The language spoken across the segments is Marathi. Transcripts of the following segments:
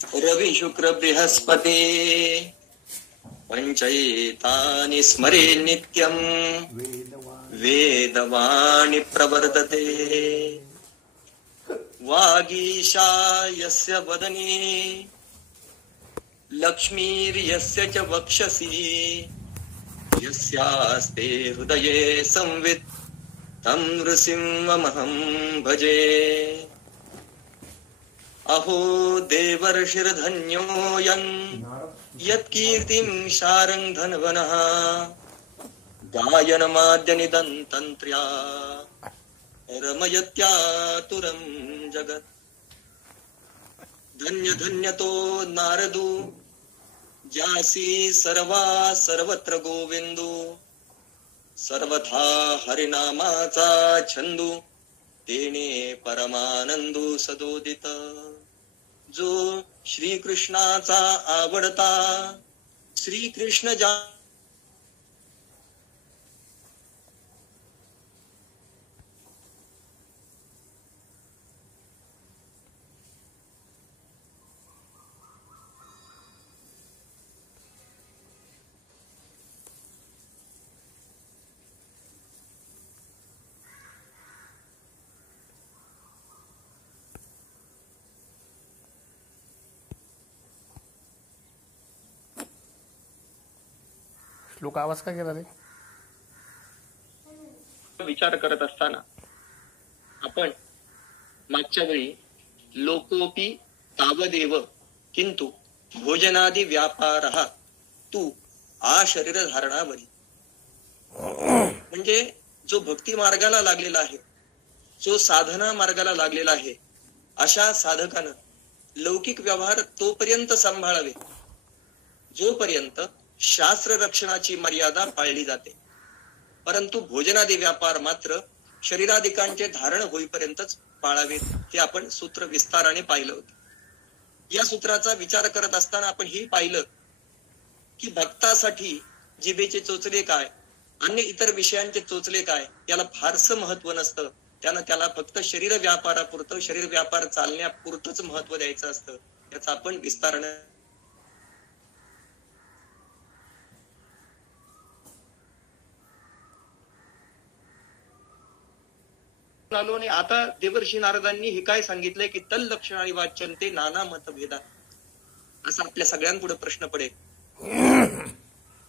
रवि शुक्र बृहस्पति पंचैतानि स्मरे नित्यं वेदवाणी प्रवर्तते वागीशा यस्य वदने लक्ष्मीर्यस्य च वक्षसि यस्यास्ते हृदये संवित् तं नृसिंहमहं भजे। अहो देवर्षिर्धन्योऽयं यत्कीर्तिं शारं धन्वनः गायनमाद्यनिदन्तन्त्र्या रमयत्यातुरं जगत्। धन्य धन्यतो नारदो ज्यासी सर्वा सर्वत्र गोविंदो सर्वथा हरिनामाचा छंदू तेने परमानंदो सदोदित। जो श्रीकृष्णाचा आवडता श्रीकृष्ण जा श्लोक आवाज का गेला रे? विचार करत असताना आपण मागच्या वेळी लोकोपी तावदेव किंतु भोजनादी व्यापारः तू आ शरीर धारणावरी, म्हणजे जो भक्ती मार्गाला लागलेला आहे, जो साधना मार्गाला लागलेला आहे, अशा साधकानं लौकिक व्यवहार तोपर्यंत सांभाळावे जोपर्यंत शास्त्र रक्षणाची मर्यादा पाळली जाते, परंतु भोजनादी व्यापार मात्र शरीराधिकांचे धारण होईपर्यंतच पाळावेत. हे आपण सूत्र विस्ताराने पाहिलं होतं. या सूत्राचा विचार करत असताना आपण हे पाहिलं की भक्तासाठी जिभेचे चोचले काय, अन्य इतर विषयांचे चोचले काय, याला फारसं महत्व नसतं. त्याला फक्त शरीर व्यापारापुरतं, शरीर व्यापार चालण्यापुरतच महत्व द्यायचं असतं. याचा आपण विस्ताराने आलो. आणि आता देवर्षी नारदांनी हे काय सांगितलंय की तल लक्षण आणि वाचन ते नाना मतभेदा. असा आपल्या सगळ्यांपुढे प्रश्न पडेल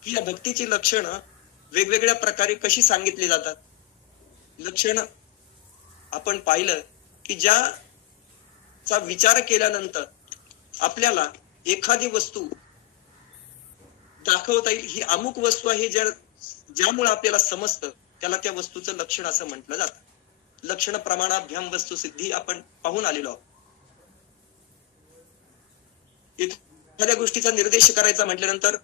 की या भक्तीची लक्षणं वेगवेगळ्या प्रकारे कशी सांगितली जातात. लक्षण आपण पाहिलं की ज्याचा विचार केल्यानंतर आपल्याला एखादी वस्तू दाखवता येईल, ही अमुक वस्तू आहे, ज्यामुळे आपल्याला समजतं, त्याला त्या वस्तूचं लक्षण असं म्हटलं जातं. लक्षण प्रमाणाभ्याम वस्तू सिद्धी आपण पाहून आलेलो आहोत. एखाद्या गोष्टीचा निर्देश करायचा म्हटल्यानंतर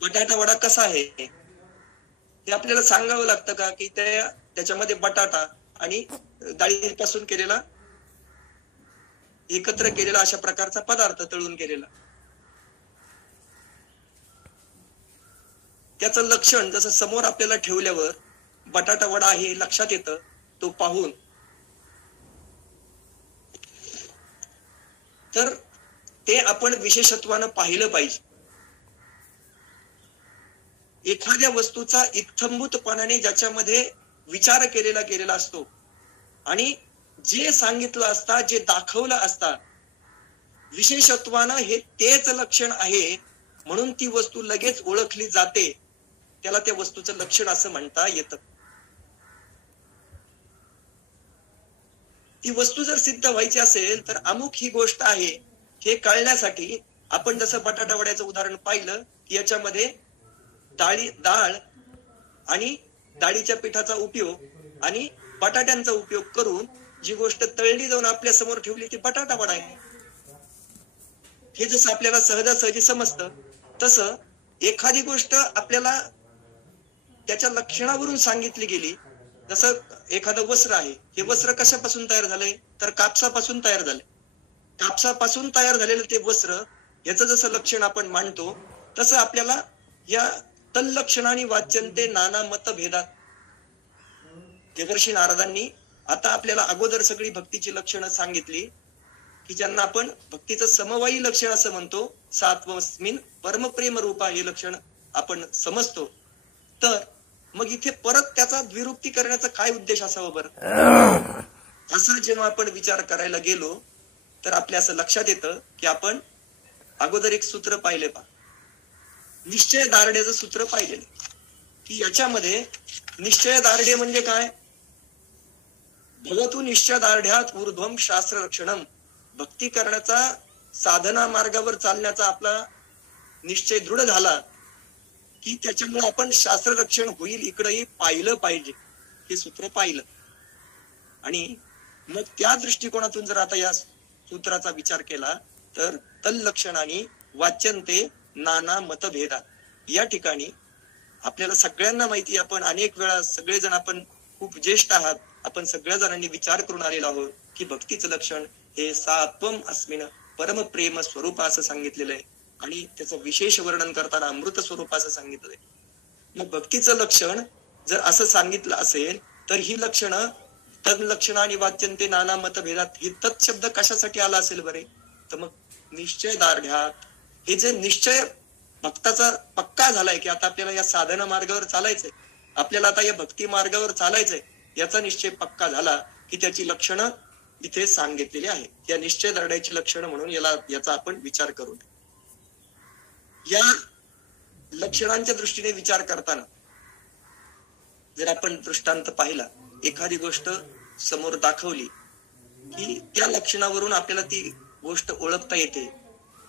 बटाटा वडा कसा आहे हे आपल्याला सांगावं लागतं का, की त्याच्यामध्ये बटाटा आणि डाळीपासून केलेला एकत्र केलेला अशा प्रकारचा पदार्थ तळून केलेला, त्याचं लक्षण जसं समोर आपल्याला ठेवल्यावर बटाटा वडा आहे लक्षात येतं. तो पाहून तर ते आपण विशेषत्वानं पाहिलं पाहिजे. एखाद्या वस्तूचा इत्थंभूतपणाने ज्याच्यामध्ये विचार केलेला असतो आणि जे सांगितलं असता, जे दाखवलं असता, विशेषत्वानं हे तेच लक्षण आहे म्हणून ती वस्तू लगेच ओळखली जाते, त्याला त्या वस्तूचं लक्षण असं म्हणता येतं. ती वस्तू जर सिद्ध व्हायची असेल तर अमुक ही गोष्ट आहे हे कळण्यासाठी आपण जसं बटाटा वड्याचं उदाहरण पाहिलं की याच्यामध्ये डाळ आणि डाळीच्या पिठाचा उपयोग आणि बटाट्यांचा उपयोग करून जी गोष्ट तळली जाऊन आपल्या समोर ठेवली ती बटाटा वडा आहे. हे जसं आपल्याला सहजासहजी समजतं, तसं एखादी गोष्ट आपल्याला त्याच्या लक्षणावरून सांगितली गेली. जसं एखादं वस्त्र आहे, हे वस्त्र कशापासून तयार झालंय तर कापसापासून तयार झालंय. कापसापासून तयार झालेलं ते वस्त्र याचं जसं लक्षण आपण मांडतो, तसं आपल्याला या तल्लक्षणाने वाच्यन्ते नाना मतभेदात देवर्षी नारदांनी आता आपल्याला अगोदर सगळी भक्तीची लक्षणं सांगितली की ज्यांना आपण भक्तीचं समवायी लक्षण असं म्हणतो, सात्वस्मिन परमप्रेम रूपा हे लक्षण आपण समजतो. तर मग इथे परत त्याचा द्विरुक्ती करण्याचा काय उद्देश असावा बरं? असा जेव्हा आपण विचार करायला गेलो तर आपल्या असं लक्षात येतं की आपण अगोदर एक सूत्र पाहिले पा, निश्चय दार्ढ्याचं सूत्र पाहिलेलं, की याच्यामध्ये निश्चय दार्ढ्य म्हणजे काय? भगवतू निश्चय दार्ढ्यात ऊर्ध्वम शास्त्र रक्षणम. भक्ती करण्याचा, साधना मार्गावर चालण्याचा आपला निश्चय दृढ झाला की त्याच्यामुळे आपण शास्त्र रक्षण होईल इकडेही पाहिलं पाहिजे, हे सूत्र पाहिलं. आणि मग त्या दृष्टिकोनातून जर आता या सूत्राचा विचार केला तर तल्लक्षणाने वाच्यन्ते नाना मतभेदा. या ठिकाणी आपल्याला सगळ्यांना माहिती, आपण अनेक वेळा सगळेजण आपण खूप ज्येष्ठ आहात, आपण सगळ्या जणांनी विचार करून आलेलो आहोत की भक्तीचं लक्षण हे सात्वम अस्मिन परमप्रेम स्वरूप असं सांगितलेलं आहे आणि त्याचं विशेष वर्णन करताना अमृत स्वरूप असं सांगितलंय. मग भक्तीचं लक्षण जर असं सांगितलं असेल तर ही लक्षणं तल्लक्षण आणि वाच्यन्ते नाना मतभेदात ही तत् शब्द कशासाठी आला असेल बरे? तर मग निश्चय दार्ढ्यात हे जे निश्चय भक्ताचा पक्का झालाय की आता आपल्याला या साधना मार्गावर चालायचंय, आपल्याला आता या भक्ती मार्गावर चालायचंय, याचा निश्चय पक्का झाला की त्याची लक्षणं इथे सांगितलेली आहे. या निश्चय दार्ढ्याची लक्षणं म्हणून याचा आपण विचार करू. या लक्षणांच्या दृष्टीने विचार करताना जर आपण दृष्टांत पाहिला, एखादी गोष्ट समोर दाखवली की त्या लक्षणावरून आपल्याला ती गोष्ट ओळखता येते,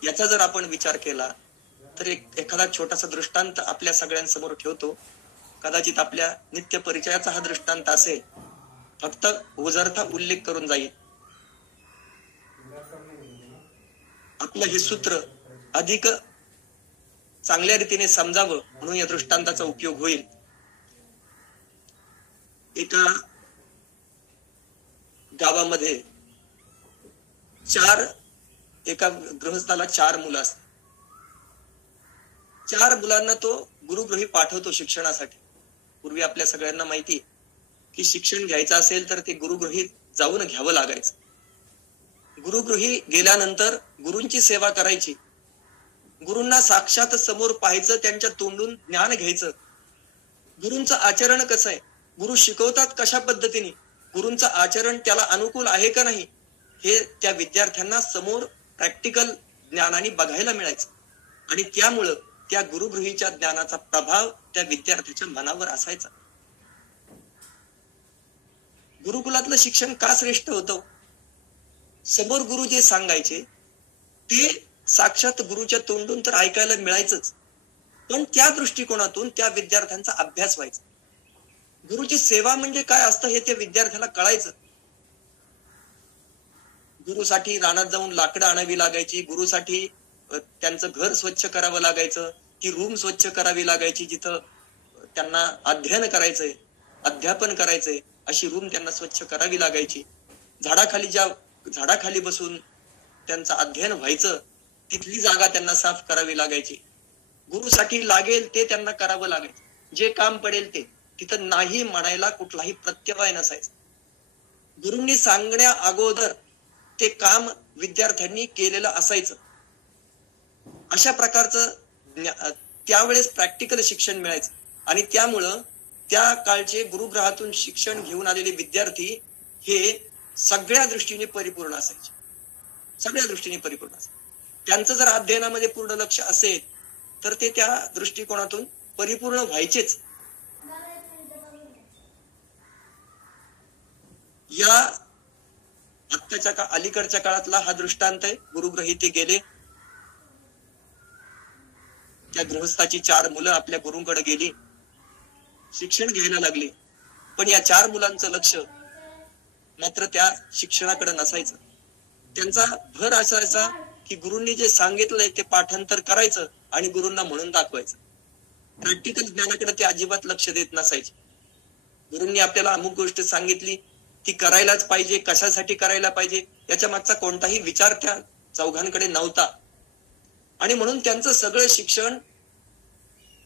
याचा जर आपण विचार केला तर एखादा छोटासा दृष्टांत आपल्या सगळ्यांसमोर ठेवतो. कदाचित आपल्या नित्य परिचयाचा हा दृष्टांत असेल, फक्त ओझरता उल्लेख करून जाईल. आपलं हे सूत्र अधिक चांगल्या रीतीने समजावं म्हणून या दृष्टांताचा उपयोग होईल. एका गावामध्ये एका गृहस्थाला 4 मुलं असतात. 4 मुलांना तो गुरुगृही पाठवतो शिक्षणासाठी. पूर्वी आपल्या सगळ्यांना माहिती की शिक्षण घ्यायचं असेल तर ते गुरुगृही जाऊन घ्यावं लागायचं. गुरुगृही गेल्यानंतर गुरूंची सेवा करायची, गुरूंना साक्षात समोर पाहायचं, त्यांच्या तोंडून ज्ञान घ्यायचं. गुरूंचं आचरण कसं आहे, गुरु शिकवतात कशा पद्धतीने, गुरूंचं आचरण त्याला अनुकूल आहे का नाही, हे त्या विद्यार्थ्यांना समोर प्रॅक्टिकल ज्ञानाने बघायला मिळायचं. आणि त्यामुळं त्या गुरुगृहीच्या ज्ञानाचा प्रभाव त्या विद्यार्थ्याच्या मनावर असायचा. गुरुकुलातलं शिक्षण का श्रेष्ठ होतं? समोर गुरु जे सांगायचे ते साक्षात गुरुच्या तोंडून तर ऐकायला मिळायचंच, पण त्या दृष्टिकोनातून त्या विद्यार्थ्यांचा अभ्यास व्हायचा. गुरुची सेवा म्हणजे काय असतं हे त्या विद्यार्थ्याला कळायचं. गुरुसाठी रानात जाऊन लाकडं आणावी लागायची, गुरुसाठी त्यांचं घर स्वच्छ करावं लागायचं, ती रूम स्वच्छ करावी लागायची, जिथं त्यांना अध्ययन करायचंय, अध्यापन करायचंय अशी रूम त्यांना स्वच्छ करावी लागायची. झाडाखाली बसून त्यांचं अध्ययन व्हायचं, तिथली जागा त्यांना साफ करावी लागायची. गुरुसाठी लागेल ते त्यांना करावं लागायचं, जे काम पडेल ते. तिथं नाही म्हणायला कुठलाही प्रत्यवाय नसायचा. गुरूंनी सांगण्या अगोदर ते काम विद्यार्थ्यांनी केलेलं असायचं. अशा प्रकारचं त्यावेळेस प्रॅक्टिकल शिक्षण मिळायचं. आणि त्यामुळं त्या काळचे गुरुग्रहातून शिक्षण घेऊन आलेले विद्यार्थी हे सगळ्या दृष्टीने परिपूर्ण असायचे, सगळ्या दृष्टीने परिपूर्ण असायचे. त्यांचं जर अध्ययनामध्ये पूर्ण लक्ष असेल तर ते त्या दृष्टिकोनातून परिपूर्ण व्हायचेच. या आत्ताच्या अलीकडच्या काळातला हा दृष्टांत आहे. गुरुगृही ते गेले, त्या गृहस्थाची 4 मुलं आपल्या गुरुंकडे गेली, शिक्षण घ्यायला लागली. पण या 4 मुलांचं लक्ष मात्र त्या शिक्षणाकडे नसायचं. त्यांचा भर असायचा की गुरूंनी जे सांगितलंय ते पाठांतर करायचं आणि गुरूंना म्हणून दाखवायचं. प्रॅक्टिकल ज्ञानाकडे ते अजिबात लक्ष देत नसायचे. गुरूंनी आपल्याला अमुक गोष्ट सांगितली, ती करायलाच पाहिजे, कशासाठी करायला पाहिजे याच्या मागचा कोणताही विचार त्या चौघांकडे नव्हता. आणि म्हणून त्यांचं सगळं शिक्षण,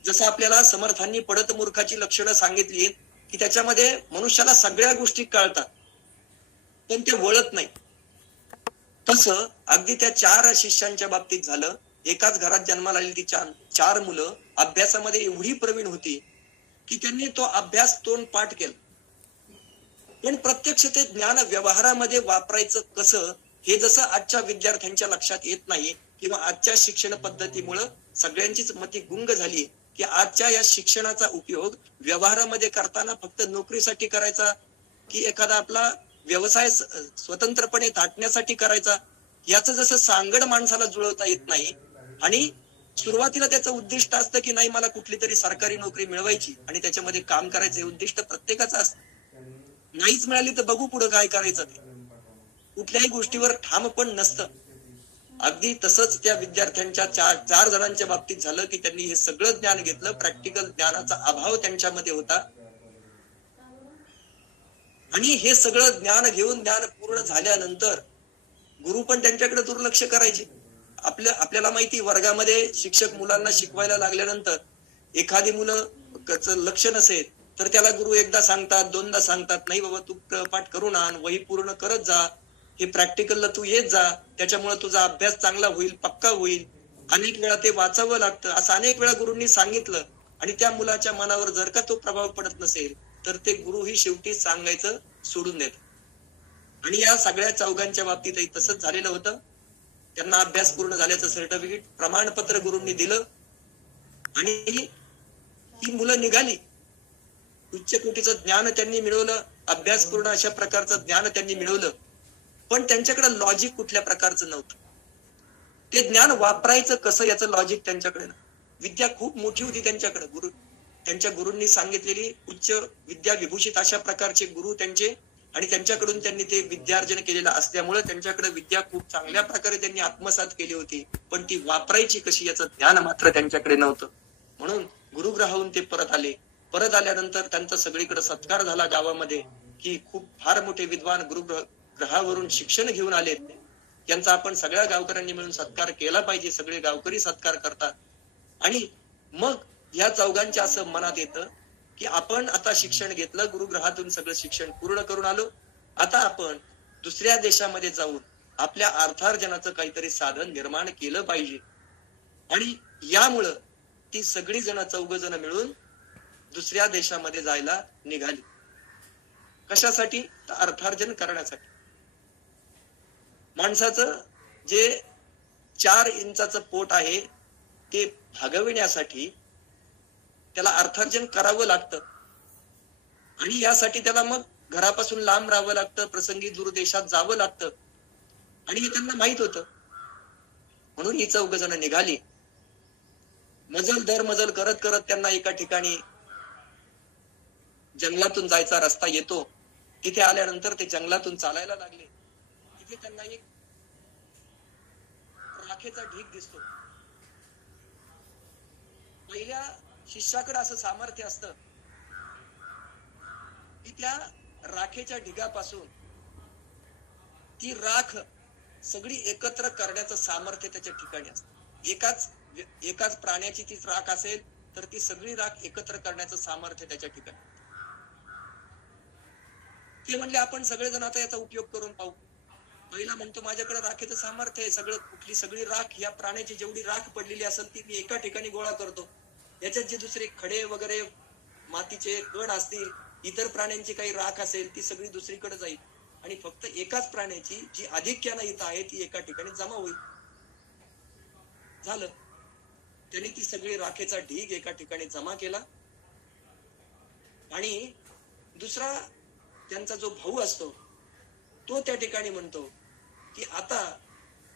जसं आपल्याला समर्थांनी पडत मूर्खाची लक्षणं सांगितली की त्याच्यामध्ये मनुष्याला सगळ्या गोष्टी कळतात पण ते वळत नाही, तसं अगदी त्या 4 शिष्यांच्या बाबतीत झालं. एकाच घरात जन्माला आलेली ती चार मुलं अभ्यासामध्ये एवढी प्रवीण होती की त्यांनी तो अभ्यास तोंडपाठ केला. पण प्रत्यक्ष ते ज्ञान व्यवहारामध्ये वापरायचं कसं हे जसं आजच्या विद्यार्थ्यांच्या लक्षात येत नाही किंवा आजच्या शिक्षण पद्धतीमुळे सगळ्यांचीच मती गुंग झाली की आजच्या या शिक्षणाचा उपयोग व्यवहारामध्ये करताना फक्त नोकरीसाठी करायचा की एखादा आपला व्यवसाय स्वतंत्रपणे थाटण्यासाठी करायचा, याचं जसं सांगड माणसाला जुळवता येत नाही. आणि सुरुवातीला त्याचं उद्दिष्ट असतं की नाही मला कुठली तरी सरकारी नोकरी मिळवायची आणि त्याच्यामध्ये काम करायचं, हे उद्दिष्ट प्रत्येकाचं असतं. नाहीच मिळाली तर बघू पुढे काय करायचं ते. कुठल्याही गोष्टीवर ठाम पण नसतं. अगदी तसंच त्या विद्यार्थ्यांच्या चार जणांच्या बाबतीत झालं की त्यांनी हे सगळं ज्ञान घेतलं. प्रॅक्टिकल ज्ञानाचा अभाव त्यांच्यामध्ये होता आणि हे सगळं ज्ञान घेऊन ज्ञान पूर्ण झाल्यानंतर गुरु पण त्यांच्याकडे दुर्लक्ष करायचे. आपल्याला माहिती, वर्गामध्ये शिक्षक मुलांना शिकवायला लागल्यानंतर एखादी मुलं लक्ष नसेल तर त्याला गुरु एकदा सांगतात, दोनदा सांगतात, नाही बाबा तू पाठ करून आण, वही पूर्ण करत जा, हे प्रॅक्टिकलला तू येत जा, त्याच्यामुळे तुझा अभ्यास चांगला होईल, पक्का होईल. अनेक वेळा ते वाचावं लागतं असं अनेक वेळा गुरूंनी सांगितलं आणि त्या मुलाच्या मनावर जर का तो प्रभाव पडत नसेल तर ते गुरु ही शेवटी सांगायचं सोडून देतात. आणि या सगळ्या चौघांच्या बाबतीतही तसंच झालेलं होतं. त्यांना अभ्यास पूर्ण झाल्याचं सर्टिफिकेट, प्रमाणपत्र गुरूंनी दिलं आणि ही मुलं निघाली. उच्च कोटीचं ज्ञान त्यांनी मिळवलं, अभ्यास पूर्ण अशा प्रकारचं ज्ञान त्यांनी मिळवलं. पण त्यांच्याकडे लॉजिक कुठल्या प्रकारचं नव्हतं. ते ज्ञान वापरायचं कसं याचं लॉजिक त्यांच्याकडे नव्हतं. विद्या खूप मोठी होती त्यांच्याकडे. त्यांच्या गुरूंनी सांगितलेली उच्च विद्या विभूषित अशा प्रकारचे गुरु त्यांचे, आणि त्यांच्याकडून त्यांनी ते विद्यार्जन केलेलं असल्यामुळे त्यांच्याकडे विद्या खूप चांगल्या प्रकारे त्यांनी आत्मसात केली होती. पण ती वापरायची कशी याचं ज्ञान मात्र त्यांच्याकडे नव्हतं. म्हणून गुरुग्रहाहून ते परत आले. परत आल्यानंतर त्यांचा सगळीकडे सत्कार झाला गावामध्ये की खूप फार मोठे विद्वान गुरुग्रहावरून शिक्षण घेऊन आलेत, यांचा आपण सगळ्या गावकऱ्यांनी मिळून सत्कार केला पाहिजे. सगळे गावकरी सत्कार करतात. आणि मग या चौघांच्या असं मनात येतं की आपण आता शिक्षण घेतलं, गुरुग्रहातून सगळं शिक्षण पूर्ण करून आलो, आता आपण दुसऱ्या देशामध्ये जाऊन आपल्या अर्थार्जनाचं काहीतरी साधन निर्माण केलं पाहिजे. आणि यामुळं ती सगळी जण, 4 जण मिळून दुसऱ्या देशामध्ये जायला निघाली. कशासाठी? तर अर्थार्जन करण्यासाठी. माणसाचं जे 4 इंचाचं पोट आहे ते भागविण्यासाठी त्याला अर्थार्जन करावं लागतं. आणि यासाठी त्याला मग घरापासून लांब राहावं लागतं, प्रसंगी दूरदेशात जावं लागतं. आणि हे त्यांना माहित होतं. म्हणून ही 4 जण निघाली. मजल दर मजल करत करत त्यांना एका ठिकाणी जंगलातून जायचा रस्ता येतो. तिथे आल्यानंतर ते जंगलातून चालायला लागले. तिथे त्यांना एक राखेचा ढीग दिसतो. पहिल्या शिष्याकडे असं सामर्थ्य असतं की त्या राखेच्या ढिगापासून ती राख सगळी एकत्र करण्याचं सामर्थ्य त्याच्या ठिकाणी असतं. एकाच प्राण्याची ती राख असेल तर ती सगळी राख एकत्र करण्याचं सामर्थ्य त्याच्या ठिकाणी. ते म्हणले आपण सगळेजण आता याचा उपयोग करून पाहू. पहिला म्हणतो माझ्याकडे राखेचं सामर्थ्य आहे, कुठली सगळी राख, या प्राण्याची जेवढी राख पडलेली असेल ती मी एका ठिकाणी गोळा करतो. याच्यात जे दुसरे खडे वगैरे मातीचे कण असतील, इतर प्राण्यांची काही राख असेल ती सगळी दुसरीकडे जाईल आणि फक्त एकाच प्राण्याची जी आधिक्यानं इथं आहे ती एका ठिकाणी जमा होईल. झालं. त्यांनी ती सगळी राखेचा ढीग एका ठिकाणी जमा केला. आणि दुसरा त्यांचा जो भाऊ असतो तो त्या ठिकाणी म्हणतो की आता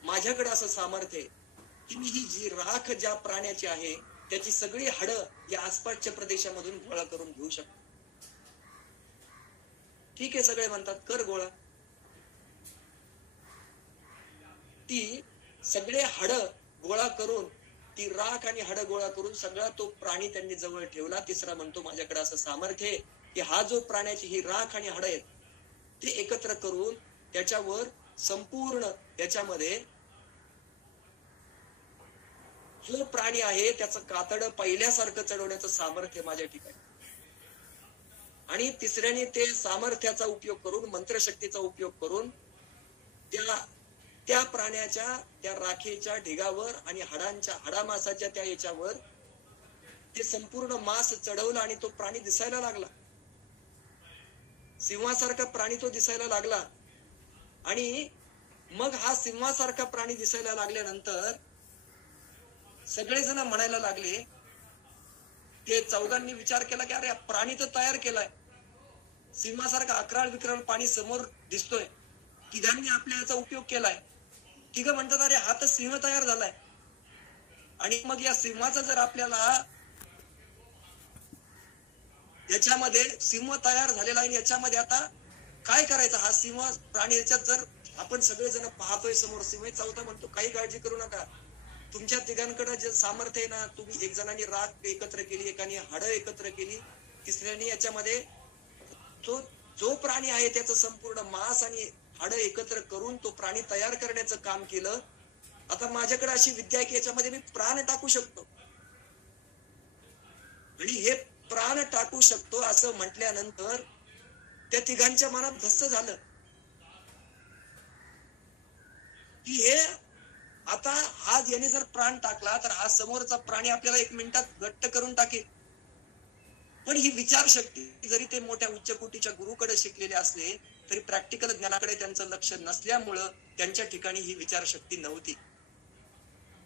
माझ्याकडे असं सामर्थ्य आहे की मी ही जी राख ज्या प्राण्याची आहे त्याची सगळी हाडं या आसपासच्या प्रदेशामधून गोळा करून घेऊ शकतो. ठीक आहे, सगळे म्हणतात कर गोळा. ती सगळे हाडं गोळा करून, ती राख आणि हाडं गोळा करून सगळा तो प्राणी त्यांनी जवळ ठेवला. तिसरा म्हणतो माझ्याकडे असं सामर्थ्य आहे की हा जो प्राण्याची ही राख आणि हाडं आहेत ते एकत्र करून त्याच्यावर संपूर्ण याच्यामध्ये जो प्राणी आहे त्याचं कातडं पहिल्यासारखं चढवण्याचं सामर्थ्य माझ्या ठिकाणी. आणि तिसऱ्याने ते सामर्थ्याचा उपयोग करून, मंत्रशक्तीचा उपयोग करून त्या त्या प्राण्याच्या त्या राखेच्या ढिगावर आणि हाडामासाच्या त्या याच्यावर ते संपूर्ण मांस चढवलं आणि तो प्राणी दिसायला लागला. सिंहासारखा प्राणी तो दिसायला लागला. आणि मग हा सिंहासारखा प्राणी दिसायला लागल्यानंतर सगळेजण म्हणायला लागले, ते चौघांनी विचार केला की अरे प्राणी तर तयार केलाय, सिंहासारखा अकराळ विक्राळ प्राणी समोर दिसतोय, तिघांनी आपल्या याचा उपयोग केलाय. तिघ म्हणतात अरे हा तर सिंह तयार झालाय. आणि मग या सिंहाचा जर आपल्याला याच्यामध्ये सिंह तयार झालेला आहे, याच्यामध्ये आता काय करायचं, हा सिंह प्राणी याच्यात जर आपण सगळेजण पाहतोय समोर सिंह, चौथा म्हणतो काही काळजी करू नका, तुमच्या तिघांकडे जे सामर्थ्य आहे ना, तुम्ही एक जणांनी राख एकत्र केली, एकाने हाडं एकत्र केली, तिसऱ्याने याच्यामध्ये तो जो प्राणी आहे त्याचं संपूर्ण मांस आणि हाडं एकत्र करून तो प्राणी तयार करण्याचं काम केलं. आता माझ्याकडे अशी विद्या आहे की याच्यामध्ये मी प्राण टाकू शकतो. आणि हे प्राण टाकू शकतो असं म्हटल्यानंतर त्या तिघांच्या मनात धस्स झालं की हे आता हा याने जर प्राण टाकला तर हा समोरचा प्राणी आपल्याला 1 मिनिटात घट्ट करून टाकेल. पण ही विचारशक्ती जरी ते मोठ्या उच्च कोटीच्या गुरुकडे शिकलेले असले तरी प्रॅक्टिकल ज्ञानाकडे त्यांचं लक्ष नसल्यामुळं त्यांच्या ठिकाणी ही विचारशक्ती नव्हती.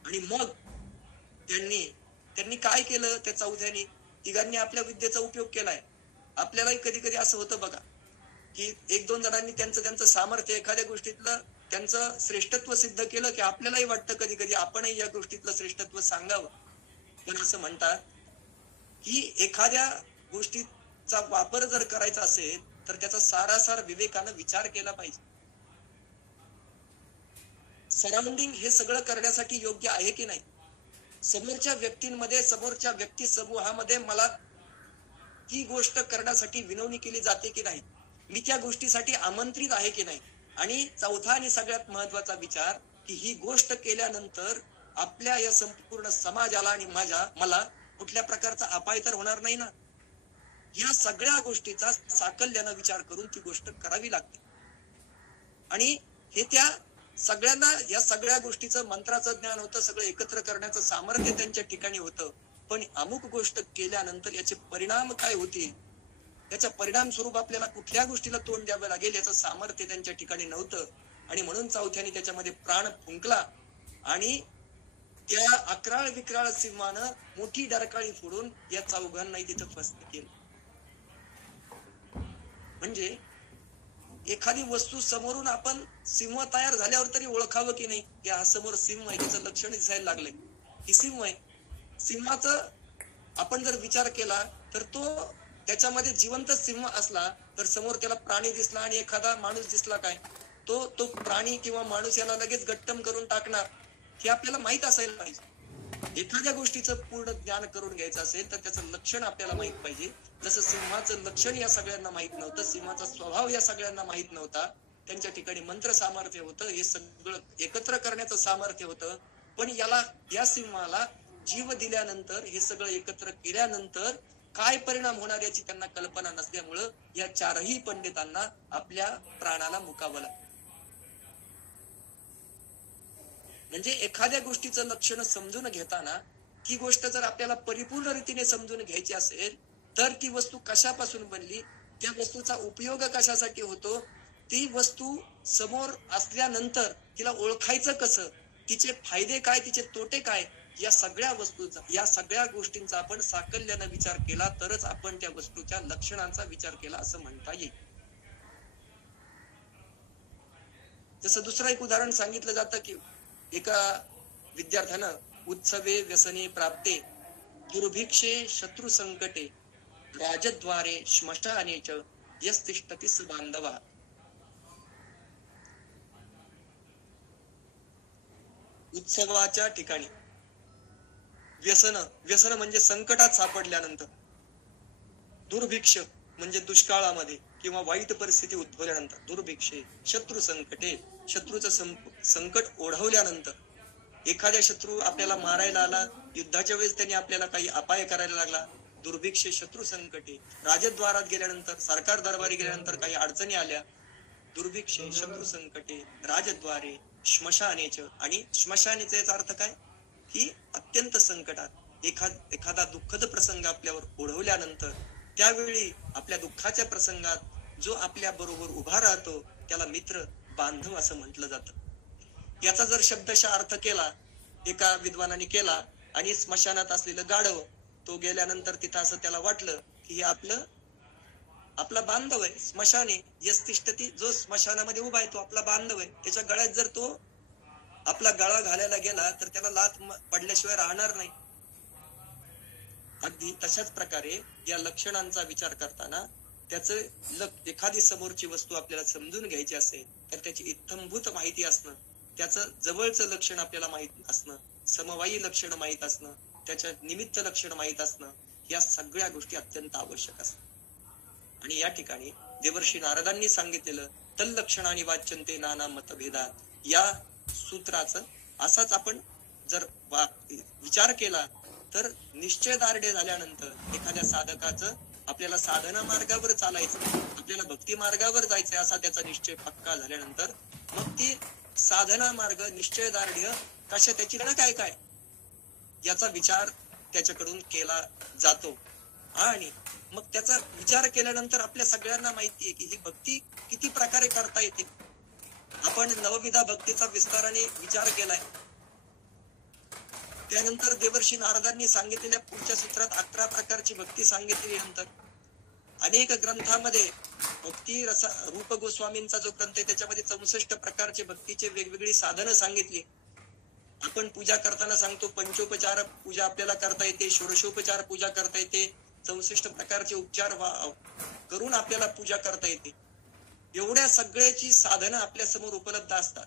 आणि मग त्यांनी काय केलं, त्या चौथ्यानी तिघांनी आपल्या विद्येचा उपयोग केलाय. आपल्यालाही कधी कधी असं होतं बघा की 1-2 जणांनी त्यांचं सामर्थ्य एखाद्या गोष्टीतलं त्यांचं श्रेष्ठत्व सिद्ध केलं की आपल्यालाही वाटतं कधी कधी आपणही या गोष्टीतलं श्रेष्ठत्व सांगावं. पण असं म्हणतात की एखाद्या गोष्टीचा वापर जर करायचा असेल तर त्याचा सारासार विवेकानं विचार केला पाहिजे. सराउंडिंग हे सगळं करण्यासाठी योग्य आहे की नाही, समोरच्या व्यक्तींमध्ये, समोरच्या व्यक्ती समूहामध्ये मला ती गोष्ट करण्यासाठी विनवणी केली जाते की नाही, मी त्या गोष्टीसाठी आमंत्रित आहे की नाही. आणि चौथा आणि सगळ्यात महत्वाचा विचार की ही गोष्ट केल्यानंतर आपल्या या संपूर्ण समाजाला आणि मला कुठल्या प्रकारचा अपाय तर होणार नाही ना. या सगळ्या गोष्टीचा साकल्यानं विचार करून ती गोष्ट करावी लागते. आणि हे त्या सगळ्यांना या सगळ्या गोष्टीचं मंत्राचं ज्ञान होतं, सगळं एकत्र करण्याचं सामर्थ्य त्यांच्या ठिकाणी होतं. पण अमुक गोष्ट केल्यानंतर याचे परिणाम काय होतील, त्याचा परिणाम स्वरूप आपल्याला कुठल्या गोष्टीला तोंड द्यावं लागेल याचं सामर्थ्य त्यांच्या ठिकाणी नव्हतं. आणि म्हणून चौथ्याने त्याच्यामध्ये प्राण फुंकला आणि त्या अकराळ विक्राळ सिंहानं मोठी डरकाळी फोडून या चौघांनाही तिथं फस्त केलं. म्हणजे एखादी वस्तू समोरून आपण सिंह तयार झाल्यावर तरी ओळखावं की नाही की हा समोर सिंह आहे, त्याचं लक्षण दिसायला लागलंय की सिंह आहे. सिंहाचं आपण जर विचार केला तर तो त्याच्यामध्ये जिवंत सिंह असला तर समोर त्याला प्राणी दिसला आणि एखादा माणूस दिसला काय, तो प्राणी किंवा माणूस याला लगेच गट्टम करून टाकणार हे आपल्याला माहित असायला पाहिजे. एखाद्या गोष्टीचं पूर्ण ज्ञान करून घ्यायचं असेल तर त्याचं लक्षण आपल्याला माहित पाहिजे. जसं सिंहाचं लक्षण या सगळ्यांना माहित नव्हतं, सिंहाचा स्वभाव या सगळ्यांना माहित नव्हता, त्यांच्या ठिकाणी मंत्र सामर्थ्य होतं, हे सगळं एकत्र करण्याचं सामर्थ्य होतं. पण या सिंहाला जीव दिल्यानंतर, हे सगळं एकत्र केल्यानंतर काय परिणाम होणार याची त्यांना कल्पना नसल्यामुळं या चारही पंडितांना आपल्या प्राणाला मुकावं लागलं. म्हणजे एखाद्या गोष्टीचं लक्षण समजून घेताना ती गोष्ट जर आपल्याला परिपूर्ण रीतीने समजून घ्यायची असेल तर ती वस्तू कशापासून बनली, त्या वस्तूचा उपयोग कशासाठी होतो, ती वस्तू समोर असल्यानंतर तिला ओळखायचं कसं, तिचे फायदे काय, तिचे तोटे काय, या सगळ्या गोष्टींचा आपण साकल्यानं विचार केला तरच आपण त्या वस्तूच्या लक्षणांचा विचार केला असं म्हणता येईल. जसं दुसरं एक उदाहरण सांगितलं जातं की एका विद्यार्थ्यानं उत्सवे व्यसने प्राप्ते दुर्भिक्षे शत्रू संकटे राजद्वारे श्मशाने च यस्तिष्ठति स बांधवा. उत्सवाच्या ठिकाणी व्यसन म्हणजे संकटात सापडल्यानंतर, दुर्भिक्ष म्हणजे दुष्काळामध्ये किंवा वाईट परिस्थिती उद्भवल्यानंतर, दुर्भिक्षे शत्रू संकटे शत्रूचं संकट ओढवल्यानंतर, एखाद्या शत्रू आपल्याला मारायला आला, युद्धाच्या वेळेस त्यांनी आपल्याला काही अपाय करायला लागला, दुर्भिक्षे शत्रू संकटे, राजद्वारात गेल्यानंतर, सरकार दरबारी गेल्यानंतर काही अडचणी आल्या, दुर्भिक्षे शत्रू संकटे राजद्वारे श्मशानेच. आणि श्मशानेचा याचा अर्थ काय की अत्यंत संकटात एखादा दुःखद प्रसंग आपल्यावर ओढवल्यानंतर त्यावेळी आपल्या दुःखाच्या प्रसंगात जो आपल्या बरोबर उभा राहतो त्याला मित्र बांधव असं म्हटलं जातं. याचा जर शब्दशः अर्थ केला एका विद्वानाने केला आणि स्मशानात असलेलं गाढव तो गेल्यानंतर तिथं असं त्याला वाटलं की हे आपला बांधव आहे. स्मशाने यस तिष्ठती, जो स्मशानामध्ये उभा आहे तो आपला बांधव आहे. त्याच्या गळ्यात जर तो आपला गळा घालायला गेला तर त्याला लाथ पडल्याशिवाय राहणार नाही. अगदी तशाच प्रकारे या लक्षणांचा विचार करताना त्याचं एखादी समोरची वस्तू आपल्याला समजून घ्यायची असेल तर त्याची इत्थंभूत माहिती असणं, त्याचं जवळचं लक्षण आपल्याला माहित असणं, समवायी लक्षण माहित असणं, त्याच्या निमित्त लक्षण माहित असणं, या सगळ्या गोष्टी अत्यंत आवश्यक असतात. आणि या ठिकाणी देवर्षी नारदांनी सांगितलेलं तल्लक्षणाने वाच्यन्ते नाना मतभेदात या सूत्राचं असाच आपण जर विचार केला तर निश्चयदार्ढ्य झाल्यानंतर एखाद्या साधकाचं आपल्याला साधना मार्गावर चालायचं, आपल्याला भक्ती मार्गावर जायचंय असा त्याचा निश्चय पक्का झाल्यानंतर मग ती साधना मार्ग निश्चयदार्ढ्य कशा त्याची काय काय याचा विचार त्याच्याकडून केला जातो. आणि मग त्याचा विचार केल्यानंतर आपल्या सगळ्यांना माहितीये की ही भक्ती किती प्रकारे करता येते. आपण नवविधा भक्तीचा विस्ताराने विचार केलाय. त्यानंतर देवर्षी नारदांनी सांगितलेल्या पुढच्या सूत्रात 11 प्रकारची भक्ती सांगितली. नंतर अनेक ग्रंथामध्ये भक्ती रूप गोस्वामींचा जो ग्रंथ आहे त्याच्यामध्ये 64 प्रकारचे भक्तीचे वेगवेगळी साधनं सांगितली. आपण पूजा करताना सांगतो पंचोपचार पूजा आपल्याला करता येते, षोडशोपचार पूजा करता येते, 64 प्रकारचे उपचार करून आपल्याला पूजा करता येते. एवढ्या सगळ्याची साधनं आपल्या समोर उपलब्ध असतात.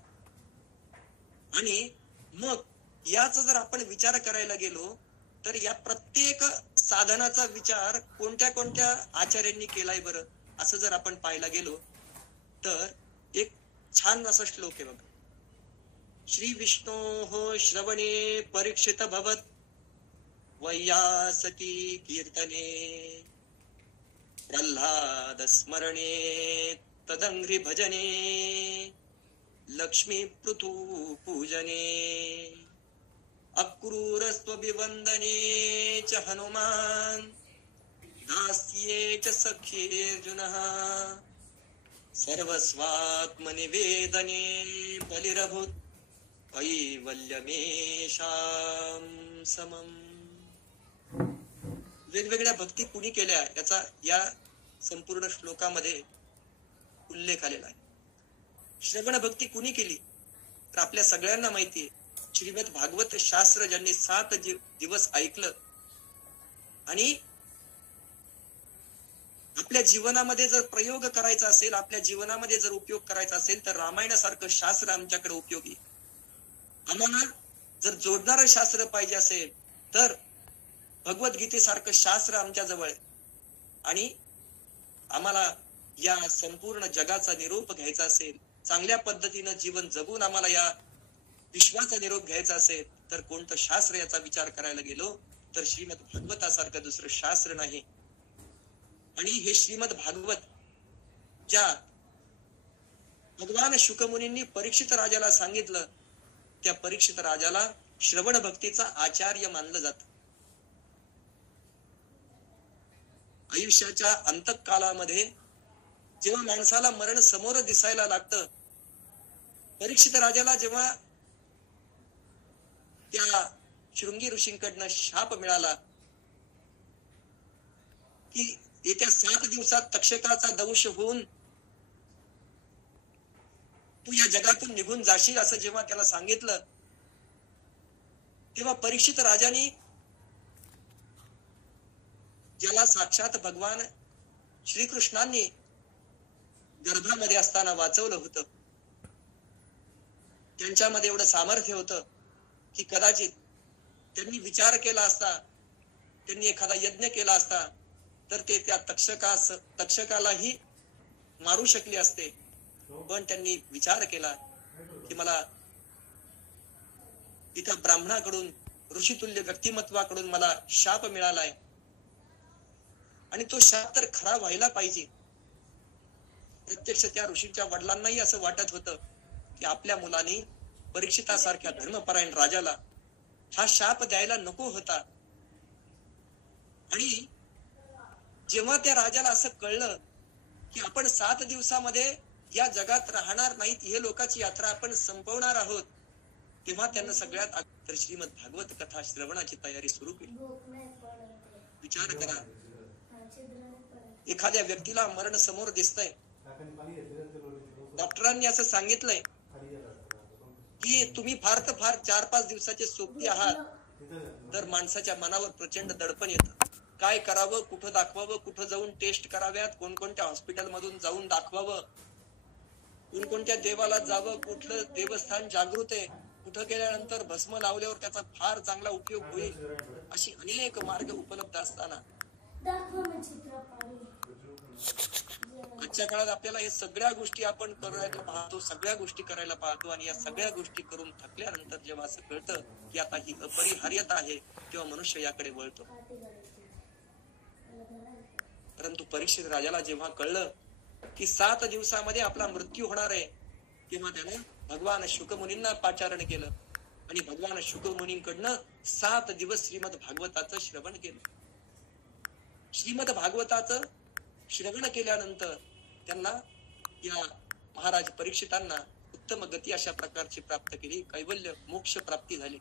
आणि मग याचा जर आपण विचार करायला गेलो तर या प्रत्येक साधनाचा विचार कोणत्या कोणत्या आचार्यांनी केलाय बरं असं जर आपण पाहायला गेलो तर एक छान असा श्लोक आहे बघा. श्री विष्णोः श्रवणे परीक्षित भवत वैयासकी कीर्तने प्रल्हाद स्मरणे तदंघ्रि भजने लक्ष्मी पृथु पूजने अक्रूरस्त्वभिवन्दने च हनुमान् दास्ये च सख्येऽर्जुनः सर्वस्वात्मनिवेदने बलिरभूत् कैवल्यमेषां समम्. वेगवेगळ्या भक्ती कुणी केल्या याचा या संपूर्ण श्लोकामध्ये उल्लेख आलेला आहे. श्रवण भक्ती कुणी केली तर आपल्या सगळ्यांना माहितीये श्रीमद भागवत शास्त्र ज्यांनी 7 दिवस ऐकलं आणि आपल्या जीवनामध्ये जर प्रयोग करायचा असेल, आपल्या जीवनामध्ये जर उपयोग करायचा असेल तर रामायणासारखं शास्त्र आमच्याकडे उपयोगी. आम्हाला जर जोडणारं शास्त्र पाहिजे असेल तर भगवद्गीतेसारखं शास्त्र आमच्या जवळ आहे. आणि आम्हाला या संपूर्ण जगाचा निरोप घ्यायचा असेल, चांगल्या पद्धतीनं जीवन जगून आम्हाला या विश्वाचा निरोप घ्यायचा असेल तर कोणतं शास्त्र याचा विचार करायला गेलो तर श्रीमद भागवतासारखं दुसरं शास्त्र नाही. आणि हे श्रीमद भागवत ज्या भगवान शुकमुनींनी परीक्षित राजाला सांगितलं त्या परीक्षित राजाला श्रवण भक्तीचा आचार्य मानलं जात. आयुष्याच्या अंतकालामध्ये जेव्हा माणसाला मरण समोर दिसायला लागतं, परीक्षित राजाला जेव्हा त्या शृंगी ऋषींकडनं शाप मिळाला की येत्या 7 दिवसात तक्षकाचा दंश होऊन तू या जगातून निघून जाशील असं जेव्हा त्याला सांगितलं तेव्हा परीक्षित राजाने ज्याला साक्षात भगवान श्रीकृष्णांनी गर्भामध्ये असताना वाचवलं होतं त्यांच्यामध्ये एवढं सामर्थ्य होतं की कदाचित त्यांनी विचार केला असता, त्यांनी एखादा यज्ञ केला असता तर ते त्या तक्षकालाही मारू शकले असते. पण त्यांनी विचार केला की मला इथं ब्राह्मणाकडून ऋषितुल्य व्यक्तिमत्वाकडून मला शाप मिळालाय आणि तो शाप तर खरा व्हायला पाहिजे. प्रत्यक्ष त्या ऋषीच्या वडिलांनाही असं वाटत होतं की आपल्या मुलांनी परीक्षितासारख्या धर्मपरायण राजाला हा शाप द्यायला नको होता. आणि जेव्हा त्या राजाला असं कळलं की आपण 7 दिवसामध्ये या जगात राहणार नाहीत, हे लोकांची यात्रा आपण संपवणार आहोत, तेव्हा त्यांना सगळ्यात अगोदर श्रीमद भागवत कथा श्रवणाची तयारी सुरू केली. विचार करा, एखाद्या व्यक्तीला मरण समोर दिसतंय, डॉक्टरांनी असं सांगितलंय की तुम्ही फार तर फार 4-5 दिवसाचे सोबती आहात, तर माणसाच्या मनावर प्रचंड दडपण येतं. काय करावं, कुठं दाखवावं, कुठं जाऊन टेस्ट कराव्यात, कोणकोणत्या हॉस्पिटल मधून जाऊन दाखवावं, कोणकोणत्या देवाला जावं, कुठलं देवस्थान जागृत आहे, कुठं गेल्यानंतर भस्म लावल्यावर त्याचा फार चांगला उपयोग होईल, अशी अनेक मार्ग उपलब्ध असताना आजच्या काळात आपल्याला हे सगळ्या गोष्टी आपण करायला पाहतो, सगळ्या गोष्टी करायला पाहतो, आणि या सगळ्या गोष्टी करून थकल्यानंतर जेव्हा असं कळतं की आता ही अपरिहार्यता आहे, तेव्हा मनुष्य याकडे वळतो. परंतु परीक्षित राजाला जेव्हा कळलं की 7 दिवसामध्ये आपला मृत्यू होणार आहे, तेव्हा त्याने भगवान शुकमुनींना पाचारण केलं आणि भगवान शुकमुनींकडनं 7 दिवस श्रीमद भागवताचं श्रवण केलं. श्रीमद भागवताचं श्रवण केल्यानंतर त्यांना, या महाराज परीक्षितांना उत्तम गती अशा प्रकारची प्राप्त केली, कैवल्य मोक्ष प्राप्ती झाली.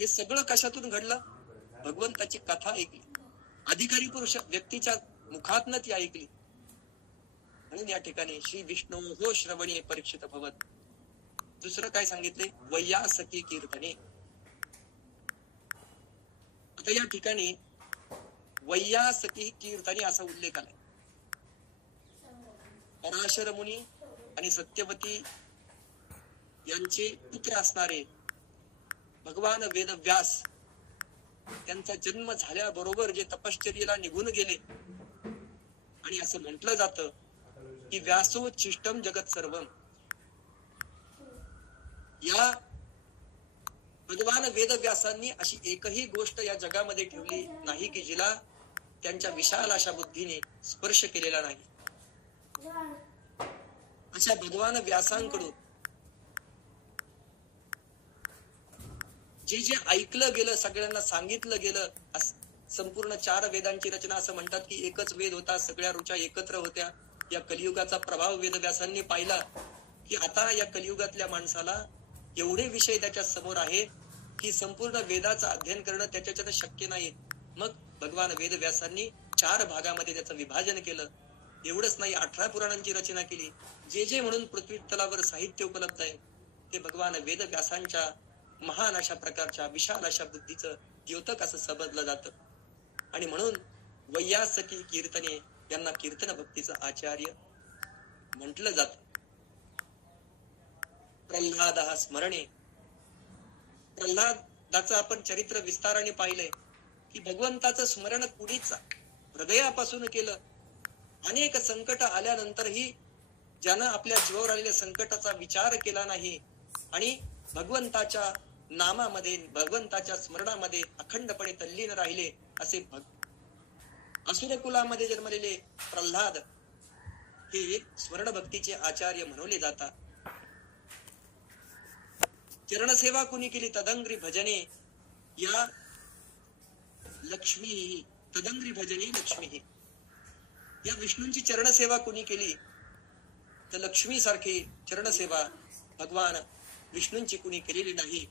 हे सगळं कशातून घडलं? भगवंताची कथा ऐकली, अधिकारी पुरुष व्यक्तीच्या मुखातनं ती ऐकली. म्हणून या ठिकाणी श्री विष्णू हो श्रवणी परीक्षित भवत. दुसरं काय सांगितले? वैयासकी कीर्तने. आता या ठिकाणी वैयासकी कीर्तने असा उल्लेख आलाय. पराशर मुनी आणि सत्यवती यांचे पुत्र असणारे भगवान वेदव्यास, त्यांचा जन्म झाल्याबरोबर जे तपश्चर्येला निघून गेले, आणि असं म्हटलं जातं की व्यासोच्छिष्टम जगत सर्वम. या भगवान वेदव्यासांनी अशी एकही गोष्ट या जगामध्ये ठेवली नाही की जिला त्यांच्या विशाल अशा बुद्धीने स्पर्श केलेला नाही. अशा भगवान व्यासांकडून जे जे ऐकलं गेलं, सगळ्यांना सांगितलं गेलं, संपूर्ण 4 वेदांची रचना. असं म्हणतात की एकच वेद होता, सगळ्या ऋचा एकत्र होत्या. या कलियुगाचा प्रभाव वेदव्यासांनी पाहिला की आता या कलियुगातल्या माणसाला एवढे विषय त्याच्या समोर आहे की संपूर्ण वेदाचं अध्ययन करणं त्याच्याच्यानं शक्य नाही. मग भगवान वेदव्यासांनी 4 भागामध्ये त्याचं विभाजन केलं. एवढंच नाही, 18 पुराणांची रचना केली. जे जे म्हणून पृथ्वी तलावर साहित्य उपलब्ध आहे ते भगवान वेदव्यासांच्या महान अशा प्रकारच्या विशाल अशा बुद्धीचं द्योतक असं समजलं जातं. आणि म्हणून वैयासकी कीर्तने यांना कीर्तन भक्तीचं आचार्य म्हटलं जात. प्रल्हाद स्मरणे. प्रल्हादाचं आपण चरित्र विस्ताराने पाहिलंय की भगवंताचं स्मरण कुणीच हृदयापासून केलं. अनेक संकट आल्यानंतरही ज्यानं आपल्या जीवावर आलेल्या संकटाचा विचार केला नाही आणि भगवंताच्या नामामध्ये, भगवंताच्या स्मरणामध्ये अखंडपणे तल्लीन राहिले, असे असुर कुलामध्ये जन्मलेले प्रल्हाद हे स्वर्ण भक्तीचे आचार्य म्हणवले जातात. चरणसेवा कुणी केली? तदंग्री भजने. या लक्ष्मी, तदंग्री भजने लक्ष्मी. या विष्णूंची चरणसेवा कुणी केली? तर लक्ष्मी सारखी चरणसेवा भगवान विष्णूंची कुणी केलेली नाही.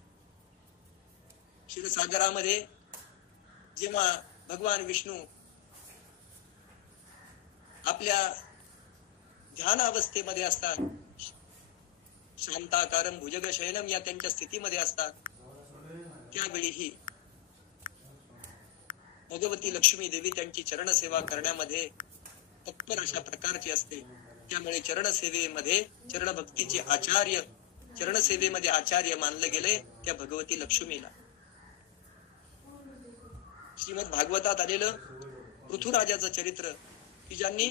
क्षीरसागरामध्ये जेव्हा भगवान विष्णू आपल्या ध्यान अवस्थेमध्ये असतात, शांताकारम भुजग शयनम या त्यांच्या स्थितीमध्ये असतात, त्यावेळीही भगवती लक्ष्मी देवी त्यांची चरणसेवा करण्यामध्ये तत्पर अशा प्रकारची असते. त्यामुळे चरणसेवेमध्ये चरणभक्तीचे आचार्य, चरणसेवेमध्ये आचार्य मानले गेले त्या भगवती लक्ष्मीला. श्रीमद भागवतात आलेलं पृथ्वीराजाचं चरित्र की ज्यांनी